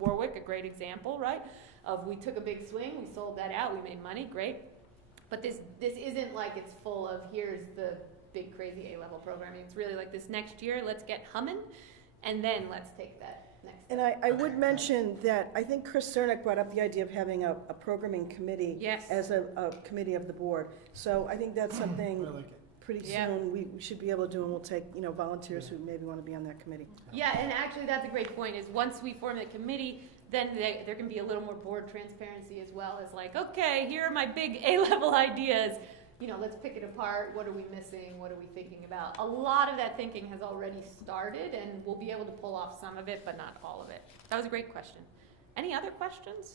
Warwick, a great example, right? Of we took a big swing, we sold that out, we made money, great. But this isn't like it's full of here's the big crazy A-level programming. It's really like this next year, let's get humming, and then let's take that next And I would mention that I think Chris Cernick brought up the idea of having a programming committee Yes. as a committee of the board. So I think that's something I like it. pretty Yeah. soon we should be able to do, and we'll take, volunteers who maybe want to be on that committee. Yeah, and actually that's a great point, is once we form the committee, then there can be a little more board transparency as well as like, okay, here are my big A-level ideas. Let's pick it apart. What are we missing? What are we thinking about? A lot of that thinking has already started, and we'll be able to pull off some of it, but not all of it. That was a great question. Any other questions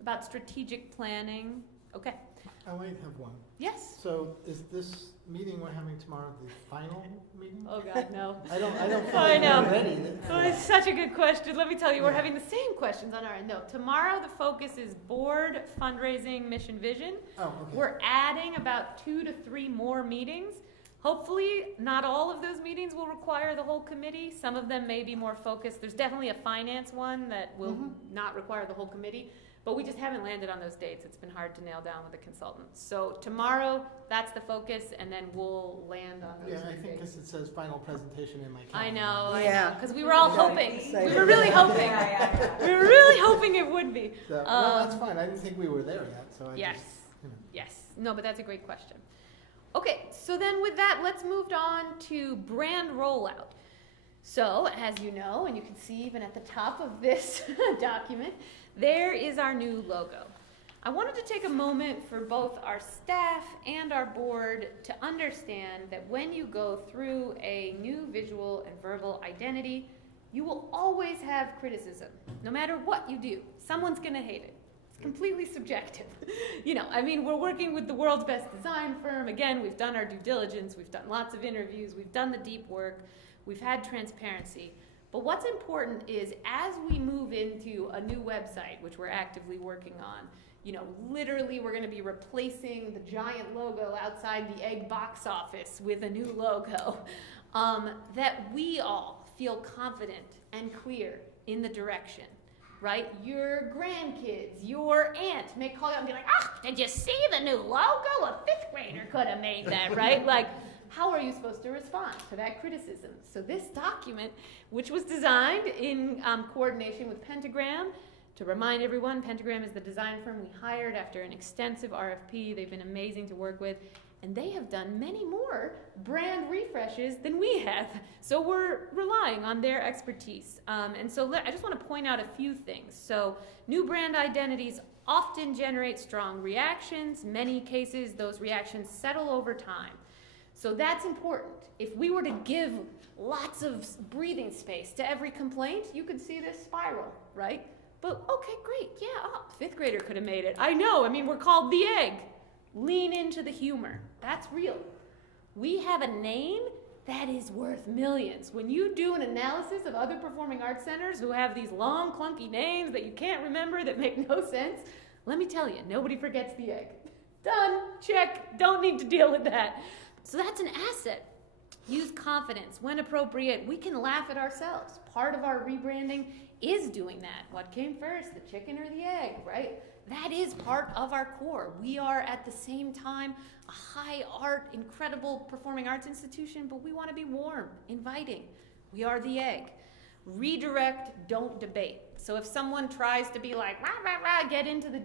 about strategic planning? Okay. I might have one. Yes. So is this meeting we're having tomorrow the final meeting? Oh God, no. I don't feel I like know. we're ready. Oh, it's such a good question. Let me tell you, we're having the same questions on our end. No, tomorrow the focus is board, fundraising, mission, vision. Oh, okay. We're adding about 2 to 3 more meetings. Hopefully, not all of those meetings will require the whole committee. Some of them may be more focused. There's definitely a finance one that will not require the whole committee, but we just haven't landed on those dates. It's been hard to nail down with the consultants. So tomorrow, that's the focus, and then we'll land on those Yeah, I think dates. because it says final presentation in my I calendar. know, Yeah. because we were all Yeah, hoping. excited. We were really hoping. Yeah. We were really hoping it would be. So, well, that's fine. I didn't think we were there yet, so I Yes. just, Yes. No, but that's a great question. Okay, so then with that, let's move on to brand rollout. So, as you know, and you can see even at the top of this document, there is our new logo. I wanted to take a moment for both our staff and our board to understand that when you go through a new visual and verbal identity, you will always have criticism, no matter what you do. Someone's gonna hate it. It's completely subjective. We're working with the world's best design firm. Again, we've done our due diligence, we've done lots of interviews, we've done the deep work, we've had transparency. But what's important is as we move into a new website, which we're actively working on, literally we're gonna be replacing the giant logo outside the Egg box office with a new logo, that we all feel confident and clear in the direction, right? Your grandkids, your aunt may call you up and be like, did you see the new logo? A fifth grader could have made that, right? Like, how are you supposed to respond to that criticism? So this document, which was designed in coordination with Pentagram, to remind everyone, Pentagram is the design firm we hired after an extensive RFP. They've been amazing to work with, and they have done many more brand refreshes than we have. So we're relying on their expertise. And so I just want to point out a few things. So new brand identities often generate strong reactions. Many cases, those reactions settle over time. So that's important. If we were to give lots of breathing space to every complaint, you could see this spiral, right? But okay, great, yeah, fifth grader could have made it. I know, we're called The Egg. Lean into the humor. That's real. We have a name that is worth millions. When you do an analysis of other performing arts centers who have these long, clunky names that you can't remember that make no sense, let me tell you, nobody forgets The Egg. Done, check, don't need to deal with that. So that's an asset. Use confidence. When appropriate, we can laugh at ourselves. Part of our rebranding is doing that. What came first, the chicken or the egg, right? That is part of our core. We are at the same time a high art, incredible performing arts institution, but we want to be warm, inviting. We are The Egg. Redirect, don't debate. So if someone tries to be like, rah, rah, rah, get into the,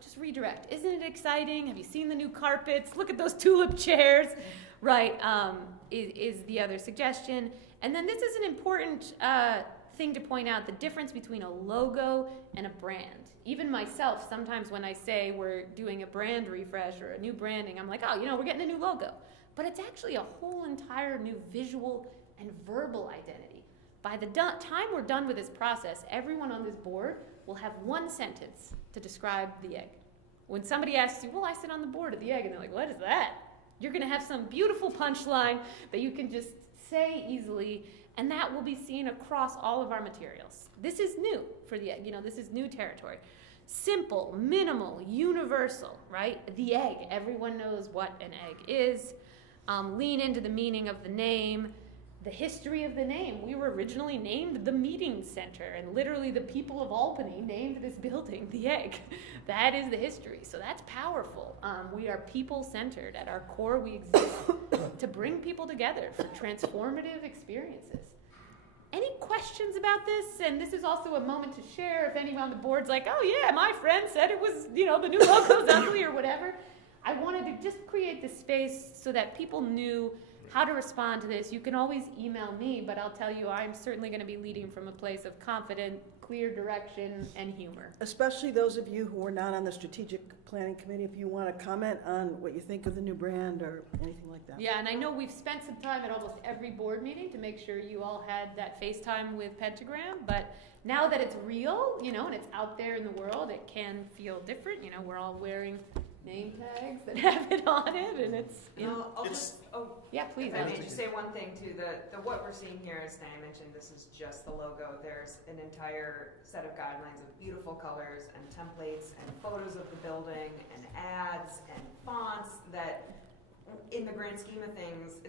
just redirect. Isn't it exciting? Have you seen the new carpets? Look at those tulip chairs, right? Is the other suggestion. And then this is an important thing to point out, the difference between a logo and a brand. Even myself, sometimes when I say we're doing a brand refresh or a new branding, I'm like, we're getting a new logo. But it's actually a whole entire new visual and verbal identity. By the time we're done with this process, everyone on this board will have one sentence to describe The Egg. When somebody asks you, I sit on the board of The Egg, and they're like, what is that? You're gonna have some beautiful punchline that you can just say easily, and that will be seen across all of our materials. This is new for The Egg, this is new territory. Simple, minimal, universal, right? The Egg, everyone knows what an egg is. Lean into the meaning of the name, the history of the name. We were originally named the Meeting Center, and literally the people of Albany named this building The Egg. That is the history, so that's powerful. We are people-centered. At our core, we exist to bring people together for transformative experiences. Any questions about this? And this is also a moment to share if anyone on the board's like, my friend said it was, the new logo's ugly or whatever. I wanted to just create the space so that people knew how to respond to this. You can always email me, but I'll tell you, I'm certainly going to be leading from a place of confident, clear direction and humor. Especially those of you who are not on the strategic planning committee, if you want to comment on what you think of the new brand or anything like that. Yeah, and I know we've spent some time at almost every board meeting to make sure you all had that FaceTime with Pentagram, but now that it's real, and it's out there in the world, it can feel different. We're all wearing name tags that have it on it, and it's, yeah, please. I may just say one thing too, the what we're seeing here, as Diane mentioned, this is just the logo. There's an entire set of guidelines of beautiful colors and templates and photos of the building and ads and fonts that, in the grand scheme of things,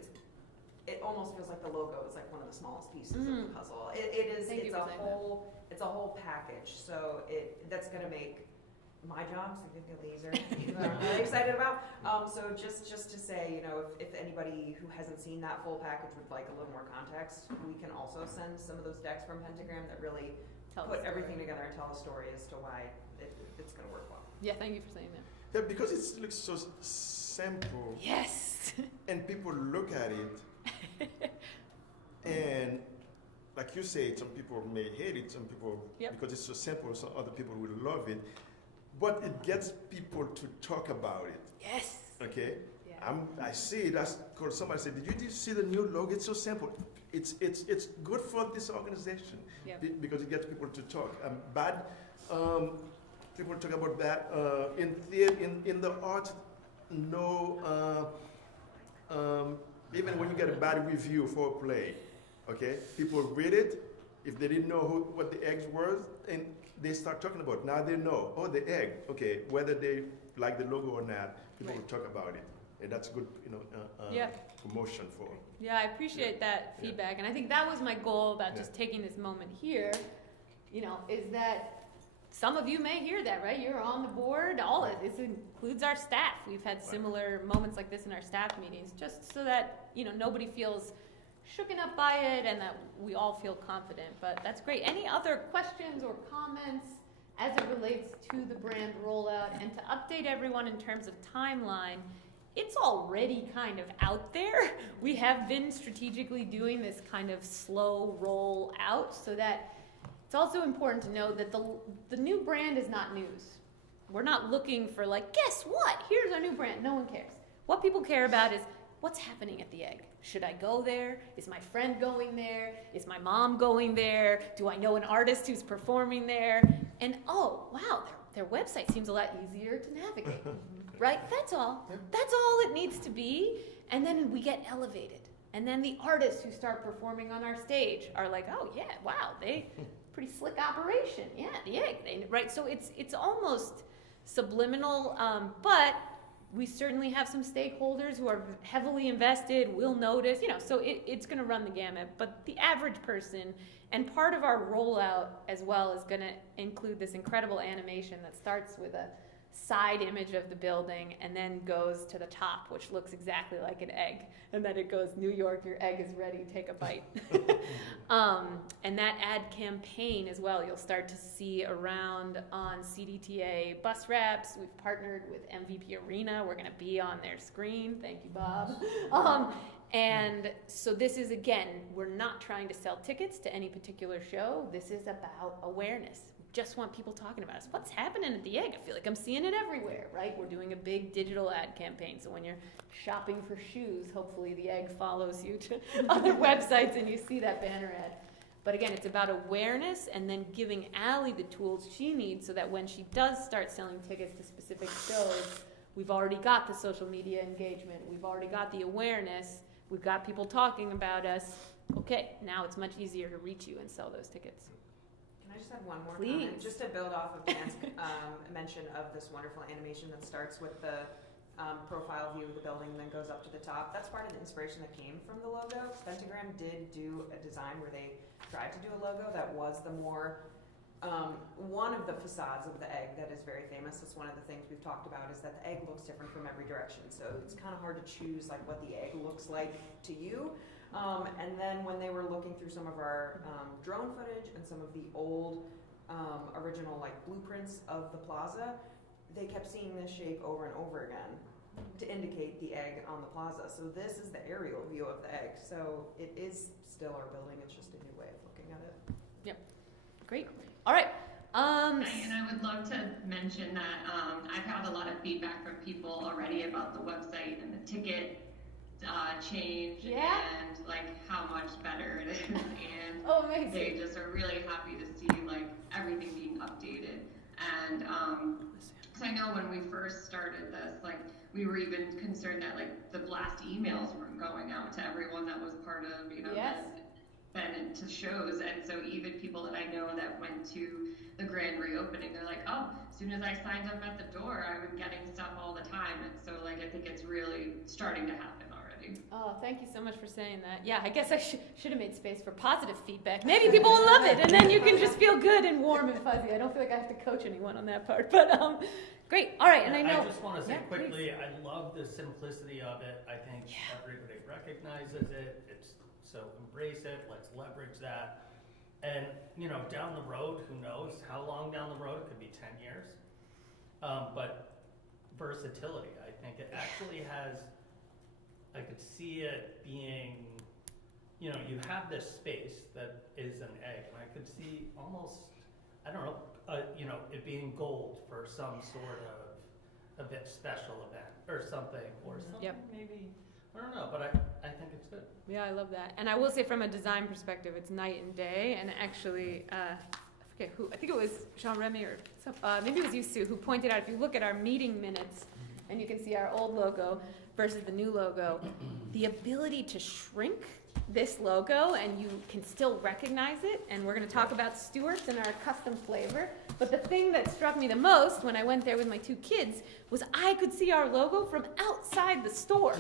it almost feels like the logo is like one of the smallest pieces of the puzzle. It's a whole package. So that's gonna make my job significantly easier, that I'm really excited about. So just to say, if anybody who hasn't seen that full package would like a little more context, we can also send some of those decks from Pentagram that really put everything together and tell a story as to why it's going to work well. Yeah, thank you for saying that. Yeah, because it looks so simple. Yes. And people look at it, and like you say, some people may hate it, some people, Yep. because it's so simple, some other people will love it. But it gets people to talk about it, Yes. okay? Yeah. I see it, because somebody said, did you just see the new logo? It's so simple. It's good for this organization Yep. because it gets people to talk. People talk about that in theater, in the art. No, even when you get a bad review for a play, okay, people read it. If they didn't know what the eggs were, and they start talking about it. Now they know, oh, the egg, okay, whether they like the logo or not, people will talk about it, and that's good, Yeah. promotion for. Yeah, I appreciate that Yeah. feedback, and I think that was my goal about Yeah. just taking this moment here, is that some of you may hear that, right? You're on the board, this includes our staff. We've had similar moments like this in our staff meetings, just so that, nobody feels shooken up by it and that we all feel confident, but that's great. Any other questions or comments as it relates to the brand rollout? And to update everyone in terms of timeline, it's already kind of out there. We have been strategically doing this kind of slow roll out so that it's also important to know that the new brand is not news. We're not looking for guess what? Here's our new brand. No one cares. What people care about is what's happening at the Egg. Should I go there? Is my friend going there? Is my mom going there? Do I know an artist who's performing there? And oh, wow, their website seems a lot easier to navigate. Right? That's all. That's all it needs to be. And then we get elevated. And then the artists who start performing on our stage are like, oh yeah, wow, pretty slick operation. Yeah, the Egg. Right? So it's almost subliminal, but we certainly have some stakeholders who are heavily invested, will notice, so it's going to run the gamut. But the average person, and part of our rollout as well is going to include this incredible animation that starts with a side image of the building and then goes to the top, which looks exactly like an egg. And then it goes, New York, your egg is ready, take a bite. And that ad campaign as well, you'll start to see around on CDTA bus wraps. We've partnered with MVP Arena. We're going to be on their screen. Thank you, Bob. And so this is, again, we're not trying to sell tickets to any particular show. This is about awareness. Just want people talking about us. What's happening at the Egg? I feel like I'm seeing it everywhere, right? We're doing a big digital ad campaign. So when you're shopping for shoes, hopefully the Egg follows you to other websites and you see that banner ad. But again, it's about awareness and then giving Allie the tools she needs so that when she does start selling tickets to specific shows, we've already got the social media engagement. We've already got the awareness. We've got people talking about us. Okay, now it's much easier to reach you and sell those tickets. Can I just have one more Please. comment? Just to build off of Dan's mention of this wonderful animation that starts with the profile view of the building and then goes up to the top. That's part of the inspiration that came from the logo. Pentagram did do a design where they tried to do a logo that was the more one of the facades of the Egg that is very famous. That's one of the things we've talked about is that the Egg looks different from every direction. So it's kind of hard to choose what the Egg looks like to you. And then when they were looking through some of our drone footage and some of the old original blueprints of the plaza, they kept seeing this shape over and over again to indicate the Egg on the plaza. So this is the aerial view of the Egg. So it is still our building. It's just a new way of looking at it. Yep. Great. All right. And I would love to mention that I've had a lot of feedback from people already about the website and the ticket change Yeah. and how much better it is, and Oh, amazing. they just are really happy to see everything being updated. And so I know when we first started this, we were even concerned that the blast emails weren't going out to everyone that was part of Yes. been to shows, and so even people that I know that went to the grand reopening, they're like, oh, as soon as I signed up at the door, I was getting stuff all the time, and so I think it's really starting to happen already. Oh, thank you so much for saying that. Yeah, I guess I should have made space for positive feedback. Maybe people will love it, and then you can just feel good and warm and fuzzy. I don't feel like I have to coach anyone on that part, but great. All right, and I know. I just want to say Yeah, quickly, I love the simplicity of it. I think everybody recognizes it. So embrace it. Let's leverage that. And down the road, who knows how long down the road? It could be 10 years. But versatility, I think it actually has. I could see it being you know, you have this space that is an egg, and I could see almost, I don't know, you know, it being gold for some sort of event, special event or something, Yep. maybe, I don't know, but I think it's good. Yeah, I love that. And I will say from a design perspective, it's night and day. And actually, I forget who, I think it was Jean Remy or some, maybe it was you, Sue, who pointed out if you look at our meeting minutes and you can see our old logo versus the new logo, the ability to shrink this logo and you can still recognize it. And we're going to talk about Stewart's and our custom flavor. But the thing that struck me the most when I went there with my 2 kids was I could see our logo from outside the store.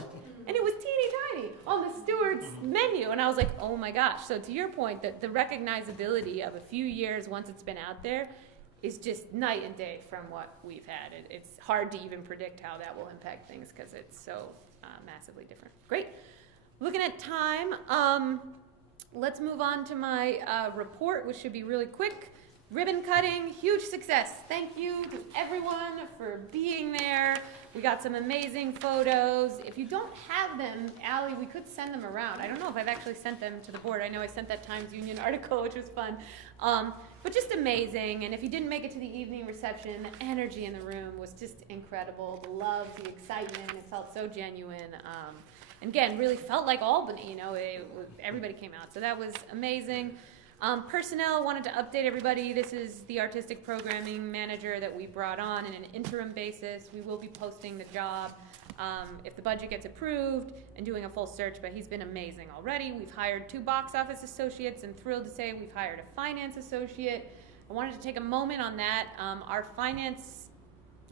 And it was teeny tiny on the Stewart's menu. And I was like, oh my gosh. So to your point, that the recognizability of a few years once it's been out there is just night and day from what we've had. It's hard to even predict how that will impact things because it's so massively different. Great. Looking at time, let's move on to my report, which should be really quick. Ribbon cutting, huge success. Thank you to everyone for being there. We got some amazing photos. If you don't have them, Allie, we could send them around. I don't know if I've actually sent them to the board. I know I sent that Times Union article, which was fun. But just amazing. And if you didn't make it to the evening reception, the energy in the room was just incredible. The love, the excitement, it felt so genuine. And again, really felt like Albany, you know, everybody came out. So that was amazing. Personnel, wanted to update everybody. This is the artistic programming manager that we brought on in an interim basis. We will be posting the job if the budget gets approved and doing a full search, but he's been amazing already. We've hired 2 box office associates and thrilled to say we've hired a finance associate. I wanted to take a moment on that. Our finance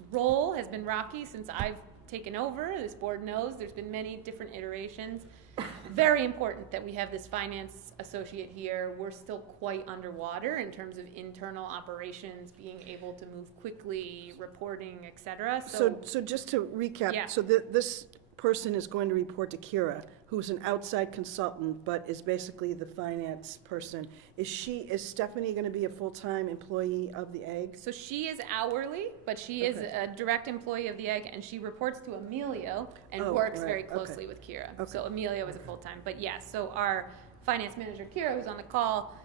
role has been rocky since I've taken over. This board knows there's been many different iterations. Very important that we have this finance associate here. We're still quite underwater in terms of internal operations, being able to move quickly, reporting, etc. So just to recap, Yeah. so this person is going to report to Kira, who's an outside consultant, but is basically the finance person. Is Stephanie going to be a full-time employee of the Egg? So she is hourly, but she is a direct employee of the Egg, and she reports to Emilio and works very closely with Kira. Okay. So Emilio is a full-time. But yeah, so our finance manager, Kira, who's on the call,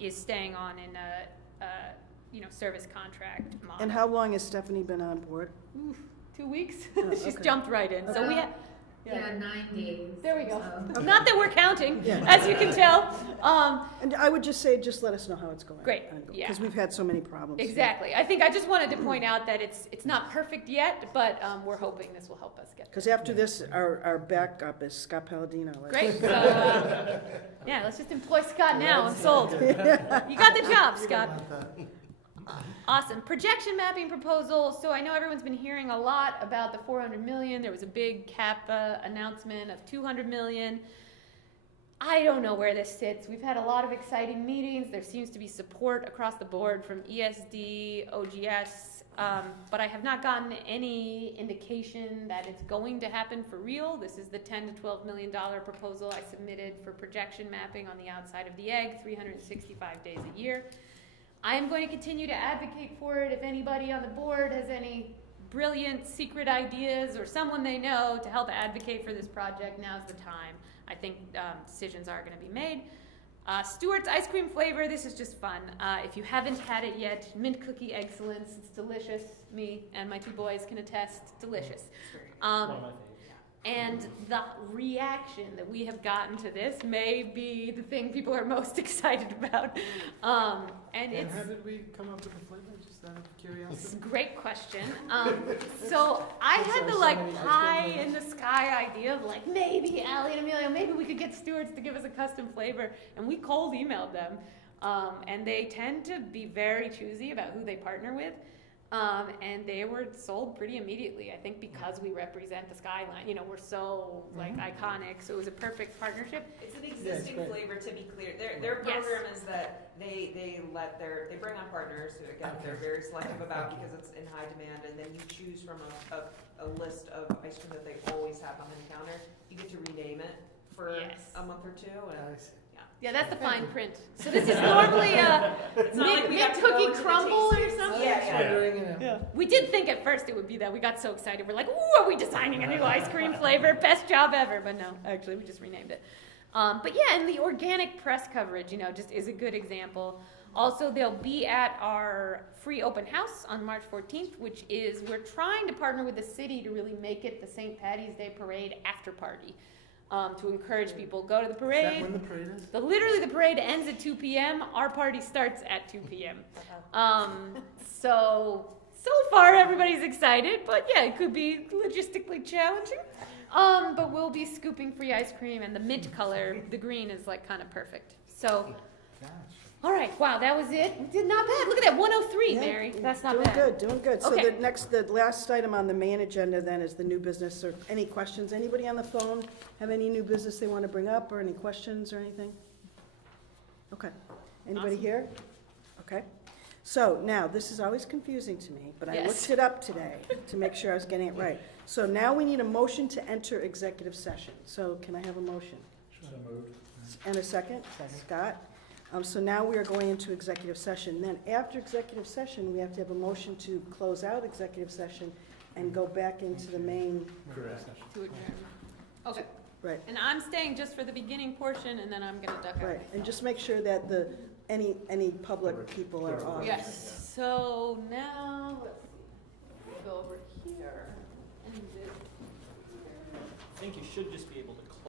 is staying on in a service contract model. And how long has Stephanie been on board? 2 weeks? Oh, She's okay. jumped right in. So we have... Yeah, 9 days. There we go. So. Not that we're counting, Yeah. as you can tell. And I would just say, just let us know how it's going. Great, yeah. Because we've had so many problems. Exactly. I think I just wanted to point out that it's not perfect yet, but we're hoping this will help us get there. Because after this, our backup is Scott Palladino. Great. So, yeah, let's just employ Scott now. I'm sold. You got the job, Scott. Awesome. Projection mapping proposal. So I know everyone's been hearing a lot about the 400 million. There was a big cap announcement of 200 million. I don't know where this sits. We've had a lot of exciting meetings. There seems to be support across the board from ESD, OGS, but I have not gotten any indication that it's going to happen for real. This is the $10 to $12 million proposal I submitted for projection mapping on the outside of the Egg, 365 days a year. I am going to continue to advocate for it. If anybody on the board has any brilliant secret ideas or someone they know to help advocate for this project, now's the time. I think decisions are going to be made. Stewart's ice cream flavor, this is just fun. If you haven't had it yet, mint cookie excellence, it's delicious. Me and my 2 boys can attest, delicious. One of my favorites. And the reaction that we have gotten to this may be the thing people are most excited about. And it's how did we come up with the flavor? Just out of it's curiosity. a great question. So I had the like pie in the sky idea of like maybe Allie and Emilio, maybe we could get Stewart's to give us a custom flavor, and we cold emailed them, and they tend to be very choosy about who they partner with. And they were sold pretty immediately. I think because we represent the skyline, we're so like iconic. So it was a perfect partnership. It's an existing great. flavor, to be clear. Their Yes. program is that they bring on partners who again they're very selective about because it's in high demand, and then you choose from a list of ice cream that they always have on the counter. You get to rename it for Yes. a month or 2, and Yeah, that's the fine print. So this is normally a it's not like we have mint to go cookie to the crumble or tasting. something. Yeah. We did think at first it would be that. We got so excited. We're like, ooh, are we designing a new ice cream flavor? Best job ever. But no, actually, we just renamed it. But yeah, and the organic press coverage, just is a good example. Also, they'll be at our free open house on March 14th, which is, we're trying to partner with the city to really make it the St. Patty's Day Parade after party. To encourage people, go to the Is parade. that when the parade is? Literally, the parade ends at 2 p.m. Our party starts at 2 p.m. So far, everybody's excited, but yeah, it could be logistically challenging. But we'll be scooping free ice cream, and the mint color, the green, is like kind of perfect. So, Gosh. all right, wow, that was it. We did not bad. Look at that, 103, Yeah, Mary. That's not doing bad. good, doing good. So Okay. the last item on the main agenda then is the new business, or any questions? Anybody on the phone have any new business they want to bring up, or any questions or anything? Okay. Anybody Awesome. here? Okay. So now, this is always confusing to me, but I Yes. looked it up today to make sure I was getting it right. So now we need a motion to enter executive session. So can I have a motion? So moved. And a second? Second. Scott? So now we are going into executive session. Then after executive session, we have to have a motion to close out executive session and go back into the main, Correct. To adjourn. Okay. right, And I'm staying just for the beginning portion, and then I'm gonna duck out. right. And just make sure that any public people are off. Yes, so now, let's see, go over here, and this. I think you should just be able to